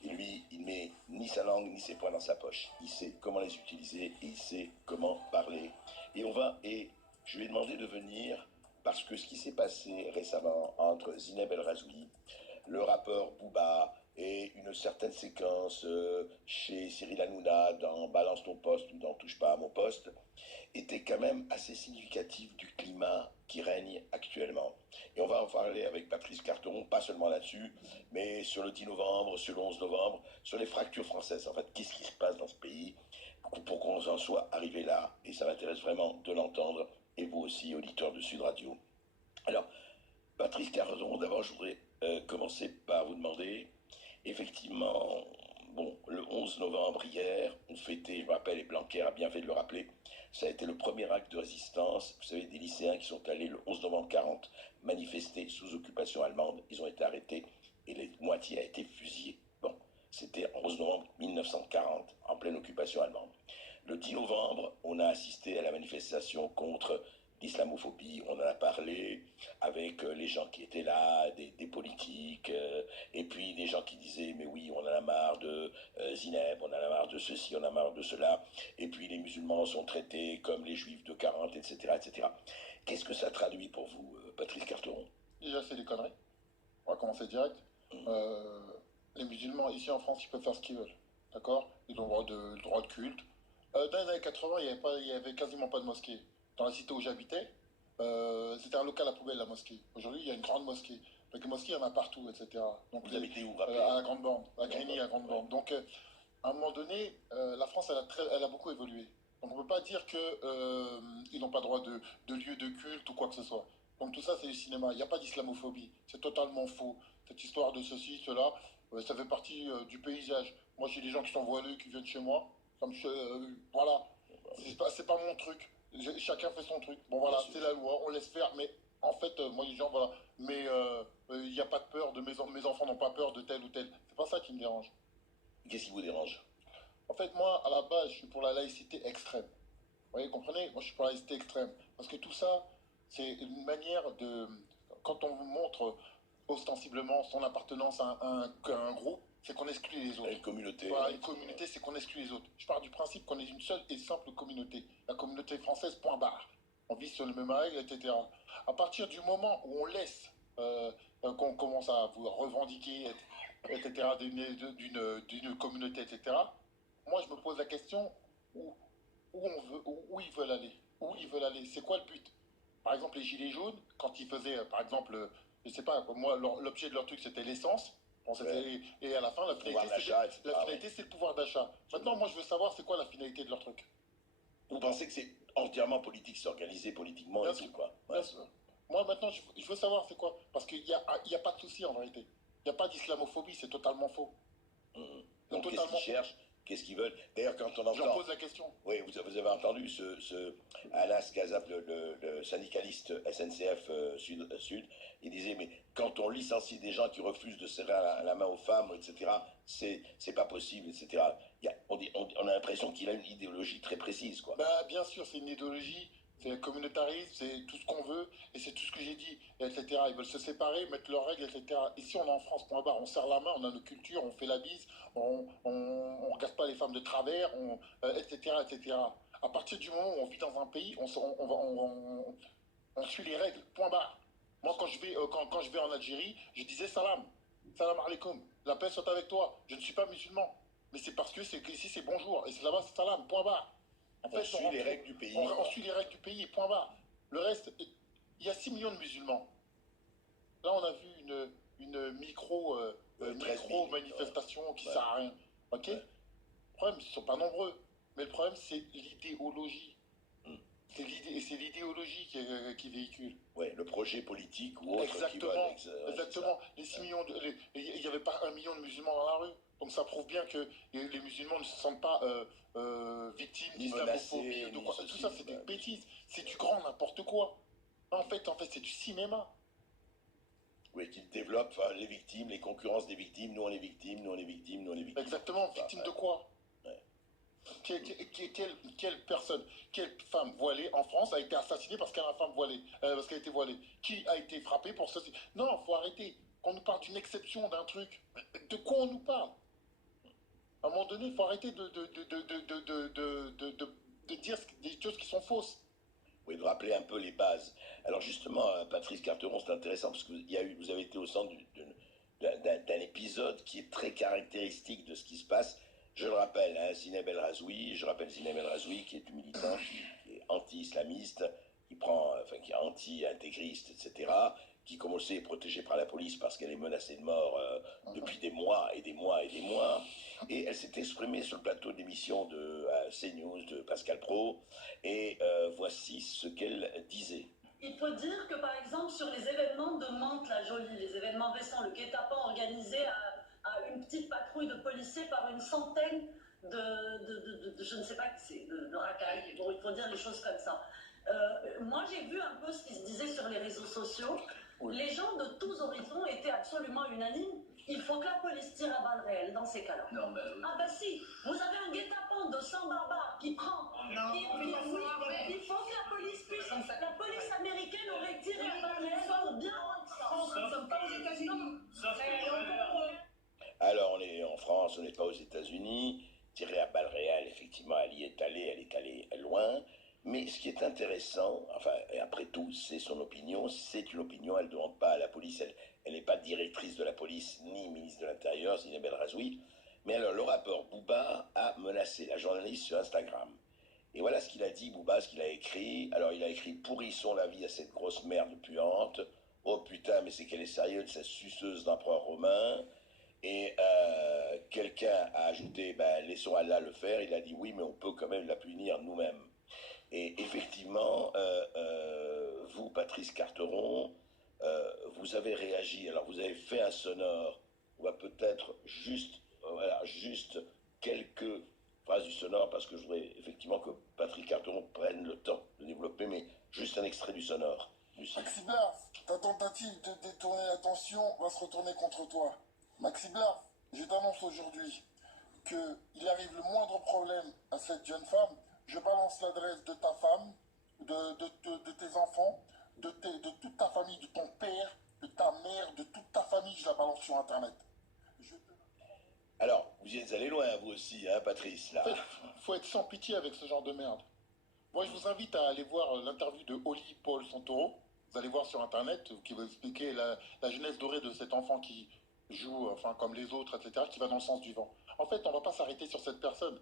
Et lui, il met ni sa langue ni ses poings dans sa poche. Il sait comment les utiliser et il sait comment parler. Et je lui ai demandé de venir parce que ce qui s'est passé récemment entre Zineb El Razoui, le rappeur Booba et une certaine séquence chez Cyril Hanouna dans Balance ton poste ou dans Touche pas à mon poste, était quand même assez significatif du climat qui règne actuellement. Et on va en parler avec Patrice Carteron, pas seulement là-dessus, mais sur le 10 novembre, sur le 11 novembre, sur les fractures françaises. En fait, qu'est-ce qui se passe dans ce pays pour qu'on en soit arrivé là? Et ça m'intéresse vraiment de l'entendre, et vous aussi, auditeurs de Sud Radio. Alors, Patrice Carteron, d'abord, je voudrais commencer par vous demander, effectivement, bon, le 11 novembre hier, on fêtait, je me rappelle, et Blanquer a bien fait de le rappeler, ça a été le premier acte de résistance. Vous savez, des lycéens qui sont allés le 11 novembre 40 manifester sous occupation allemande, ils ont été arrêtés et la moitié a été fusillée. Bon, c'était en 11 novembre 1940, en pleine occupation allemande. Le 10 novembre, on a assisté à la manifestation contre l'islamophobie, on en a parlé avec les gens qui étaient là, des politiques, et puis des gens qui disaient mais oui, on en a marre de Zineb, on en a marre de ceci, on en a marre de cela, et puis les musulmans sont traités comme les juifs de 40, etc. etc. Qu'est-ce que ça traduit pour vous, Patrice Carteron? Déjà, c'est des conneries. On va commencer direct. Les musulmans, ici en France, ils peuvent faire ce qu'ils veulent. D'accord? Ils ont le droit de culte. Dans les années 80, il y avait quasiment pas de mosquée. Dans la cité où j'habitais, c'était un local à poubelle, la mosquée. Aujourd'hui, il y a une grande mosquée. Donc les mosquées, il y en a partout, etc. Donc, vous habitez où, à la Grande Bande, à Grigny, à la Grande Bande. Donc, à un moment donné, la France, elle a beaucoup évolué. Donc on ne peut pas dire qu'ils n'ont pas droit de lieu de culte ou quoi que ce soit. Donc tout ça, c'est du cinéma. Il n'y a pas d'islamophobie. C'est totalement faux. Cette histoire de ceci, cela, ça fait partie du paysage. Moi, j'ai des gens qui sont voilés, qui viennent chez moi. Voilà. C'est pas mon truc. Chacun fait son truc. Bon voilà, c'est la loi, on laisse faire, mais en fait, moi les gens, voilà. Mais il n'y a pas de peur, mes enfants n'ont pas peur de tel ou tel. C'est pas ça qui me dérange. Qu'est-ce qui vous dérange? En fait, moi, à la base, je suis pour la laïcité extrême. Vous voyez, comprenez? Moi, je suis pour la laïcité extrême. Parce que tout ça, c'est une manière de... Quand on vous montre ostensiblement son appartenance à un groupe, c'est qu'on exclut les autres. Une communauté. Voilà, une communauté, c'est qu'on exclut les autres. Je pars du principe qu'on est une seule et simple communauté. La communauté française, point barre. On vit sur les mêmes règles, etc. À partir du moment où on laisse, qu'on commence à vous revendiquer, etc., d'une communauté, etc., moi, je me pose la question où ils veulent aller. Où ils veulent aller. C'est quoi le but? Par exemple, les Gilets jaunes, quand ils faisaient, par exemple, je sais pas, moi, l'objet de leur truc, c'était l'essence. Bon, et à la fin, la finalité, c'est le pouvoir d'achat. Maintenant, moi, je veux savoir, c'est quoi la finalité de leur truc. Vous pensez que c'est entièrement politique, c'est organisé politiquement bien et sûr, tout, quoi? Bien sûr. Moi, maintenant, je veux savoir, c'est quoi. Parce qu'il n'y a pas de souci, en vérité. Il n'y a pas d'islamophobie, c'est totalement faux. Donc, qu'est-ce qu'ils cherchent? Qu'est-ce qu'ils veulent? D'ailleurs, quand on entend... J'en pose la question. Oui, vous avez entendu Alas Gazap, le syndicaliste SNCF Sud, il disait, mais quand on licencie des gens qui refusent de serrer la main aux femmes, etc., c'est pas possible, etc. On a l'impression qu'il a une idéologie très précise, quoi. Bah, bien sûr, c'est une idéologie, c'est le communautarisme, c'est tout ce qu'on veut, et c'est tout ce que j'ai dit, etc. Ils veulent se séparer, mettre leurs règles, etc. Ici, on est en France, point barre, on serre la main, on a nos cultures, on fait la bise, on regarde pas les femmes de travers, etc., etc. À partir du moment où on vit dans un pays, on suit les règles, point barre. Moi, quand je vais en Algérie, je disais salam alaikum, la paix soit avec toi. Je ne suis pas musulman, mais c'est parce que ici c'est bonjour, et là-bas c'est salam, point barre. En fait, on suit les règles du pays. On suit les règles du pays, point barre. Le reste, il y a 6 millions de musulmans. Là, on a vu une micro-manifestation qui sert à rien. Ok. Le problème, ils ne sont pas nombreux. Mais le problème, c'est l'idéologie. C'est l'idéologie qui véhicule. Ouais, le projet politique ou autre. Exactement. Exactement. Les 6 millions il n'y avait pas 1 million de musulmans dans la rue. Donc ça prouve bien que les musulmans ne se sentent pas victimes d'islamophobie. Tout ça, c'est des bêtises. C'est du grand n'importe quoi. En fait, c'est du cinéma. Oui, qu'ils développent les victimes, les concurrences des victimes. Nous, on est victimes, nous, on est victimes, nous, on est victimes. Exactement. Victimes de quoi? Quelle personne, quelle femme voilée en France a été assassinée parce qu'elle a une femme voilée, parce qu'elle a été voilée? Qui a été frappé pour ceci? Non, faut arrêter. Qu'on nous parle d'une exception, d'un truc. De quoi on nous parle? À un moment donné, il faut arrêter de dire des choses qui sont fausses. Oui, de rappeler un peu les bases. Alors justement, Patrice Carteron, c'est intéressant parce que vous avez été au centre d'un épisode qui est très caractéristique de ce qui se passe. Je le rappelle, hein, Zineb El Razoui, qui est une militante qui est anti-islamiste, qui est anti-intégriste, etc., qui, comme on le sait, est protégée par la police parce qu'elle est menacée de mort depuis des mois et des mois et des mois. Et elle s'est exprimée sur le plateau d'émission de CNews, de Pascal Praud, et voici ce qu'elle disait. Il faut dire que, par exemple, sur les événements de Mantes-la-Jolie, les événements récents, le guet-apens organisé à une petite patrouille de policiers par une centaine je ne sais pas, de racailles. Bon, il faut dire les choses comme ça. Moi, j'ai vu un peu ce qui se disait sur les réseaux sociaux. Oui. Les gens de tous horizons étaient absolument unanimes. Il faut que la police tire à balles réelles dans ces cas-là. Non, mais... Ah bah si, vous avez un guet-apens de 100 barbares qui prend... il faut que la police puisse... La police américaine aurait tiré à balles réelles pour bien rendre ça. Nous ne sommes pas aux États-Unis. Alors, on est en France, on n'est pas aux États-Unis. Tirer à balles réelles, effectivement, elle est allée loin. Mais ce qui est intéressant, enfin, et après tout, c'est son opinion, c'est une opinion, elle ne demande pas à la police, elle n'est pas directrice de la police, ni ministre de l'Intérieur, Zineb El Razoui. Mais alors, le rappeur Booba a menacé la journaliste sur Instagram. Et voilà ce qu'il a dit, Booba, ce qu'il a écrit. Alors, il a écrit « Pourrissons la vie à cette grosse merde puante. Oh putain, mais c'est qu'elle est sérieuse, cette suceuse d'empereur romain. » Et quelqu'un a ajouté « Laissons Allah le faire. » Il a dit « Oui, mais on peut quand même la punir nous-mêmes. » Et effectivement, vous, Patrice Carteron, vous avez réagi. Alors, vous avez fait un sonore. On va peut-être juste quelques phrases du sonore, parce que je voudrais effectivement que Patrice Carteron prenne le temps de développer, mais juste un extrait du sonore. Maxi Blarf, ta tentative de détourner l'attention va se retourner contre toi. Maxi Blarf, je t'annonce aujourd'hui qu'il arrive le moindre problème à cette jeune femme, je balance l'adresse de ta femme, de tes enfants, de toute ta famille, de ton père, de ta mère, de toute ta famille, je la balance sur Internet. Alors, vous y êtes allé loin, vous aussi, hein, Patrice, là. Faut être sans pitié avec ce genre de merde. Moi, je vous invite à aller voir l'interview de Oli Paul Santoro. Vous allez voir sur Internet, qui va expliquer la jeunesse dorée de cet enfant qui joue, enfin, comme les autres, etc., qui va dans le sens du vent. En fait, on va pas s'arrêter sur cette personne.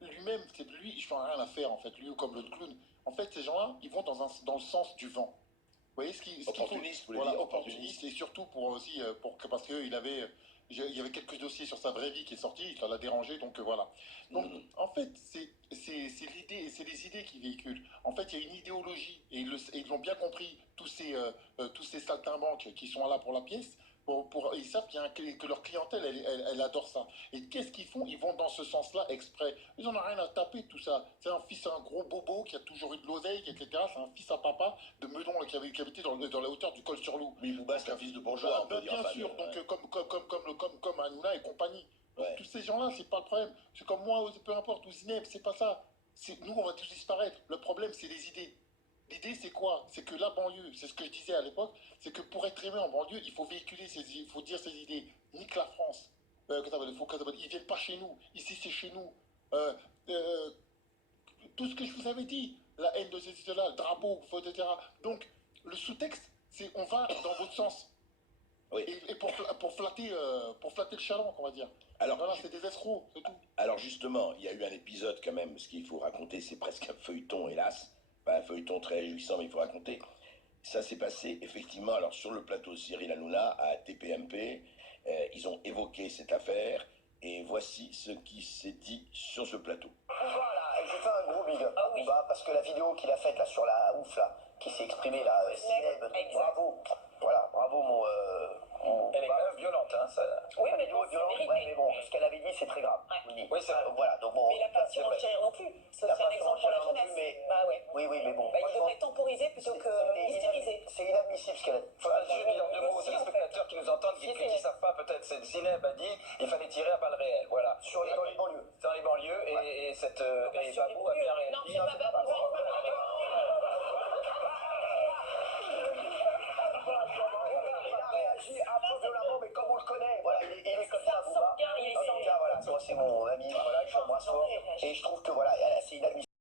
Lui-même, c'est lui, je n'ai rien à faire, en fait, lui ou comme l'autre clown. En fait, ces gens-là, ils vont dans le sens du vent. Vous voyez opportuniste, vous voulez dire, dire opportuniste, et surtout pour aussi, parce qu'il avait... Il y avait quelques dossiers sur sa vraie vie qui est sorti, ça l'a dérangé, donc voilà. Donc, en fait, c'est les idées qui véhiculent. En fait, il y a une idéologie, et ils l'ont bien compris, tous ces saltimbanques qui sont là pour la pièce, ils savent que leur clientèle, elle adore ça. Et qu'est-ce qu'ils font? Ils vont dans ce sens-là exprès. Ils n'en ont rien à taper, tout ça. C'est un fils à un gros bobo qui a toujours eu de l'oseille, etc. C'est un fils à papa de Meudon qui habitait dans la hauteur du col sur Loup. Oui, Booba, c'est un fils de bourgeois, on peut dire. Bien sûr, donc comme Hanouna et compagnie. Ouais. Tous ces gens-là, c'est pas le problème. C'est comme moi, peu importe, ou Zineb, c'est pas ça. Nous, on va tous disparaître. Le problème, c'est les idées. L'idée, c'est quoi? C'est que la banlieue, c'est ce que je disais à l'époque, c'est que pour être aimé en banlieue, il faut véhiculer il faut dire ses idées. Nique la France. Ils viennent pas chez nous. Ici, c'est chez nous. Tout ce que je vous avais dit, la haine de ces idées-là, le drapeau, etc. Donc, le sous-texte, c'est on va dans votre sens. Oui. Et pour flatter le chaland, on va dire. Alors, voilà, c'est des escrocs, c'est tout. Alors justement, il y a eu un épisode quand même, ce qu'il faut raconter, c'est presque un feuilleton, hélas. Pas un feuilleton très réjouissant, mais il faut raconter. Ça s'est passé, effectivement, alors sur le plateau Cyril Hanouna, à TPMP, ils ont évoqué cette affaire, et voici ce qui s'est dit sur ce plateau. Voilà, je fais un gros big up à Booba, parce que la vidéo qu'il a faite là sur la ouf, là, qui s'est exprimée là, bravo, voilà, bravo mon... Elle est quand même violente, hein, ça. Oui, mais bon, mais bon, ce qu'elle avait dit, c'est très grave. Ouais. Oui, c'est vrai. Voilà, donc bon. Mais il n'a pas de surenchérir non plus. C'est un exemple pour la jeunesse. Bah ouais. Oui, mais bon. Bah, il devrait temporiser plutôt que hystériser. C'est inadmissible ce qu'elle a dit. Il faudra juste dire 2 mots aux téléspectateurs qui nous entendent, qui ne savent pas peut-être. Zineb a dit il fallait tirer à balles réelles. Voilà. Dans les banlieues. Dans les banlieues, et Babou a bien réagi. Non, c'est pas Babou. Un peu violemment, mais comme on le connaît, voilà, il est comme ça, Booba. Il est sanguin. moi c'est mon ami, voilà, je l'embrasse fort. Et je trouve que voilà, c'est inadmissible.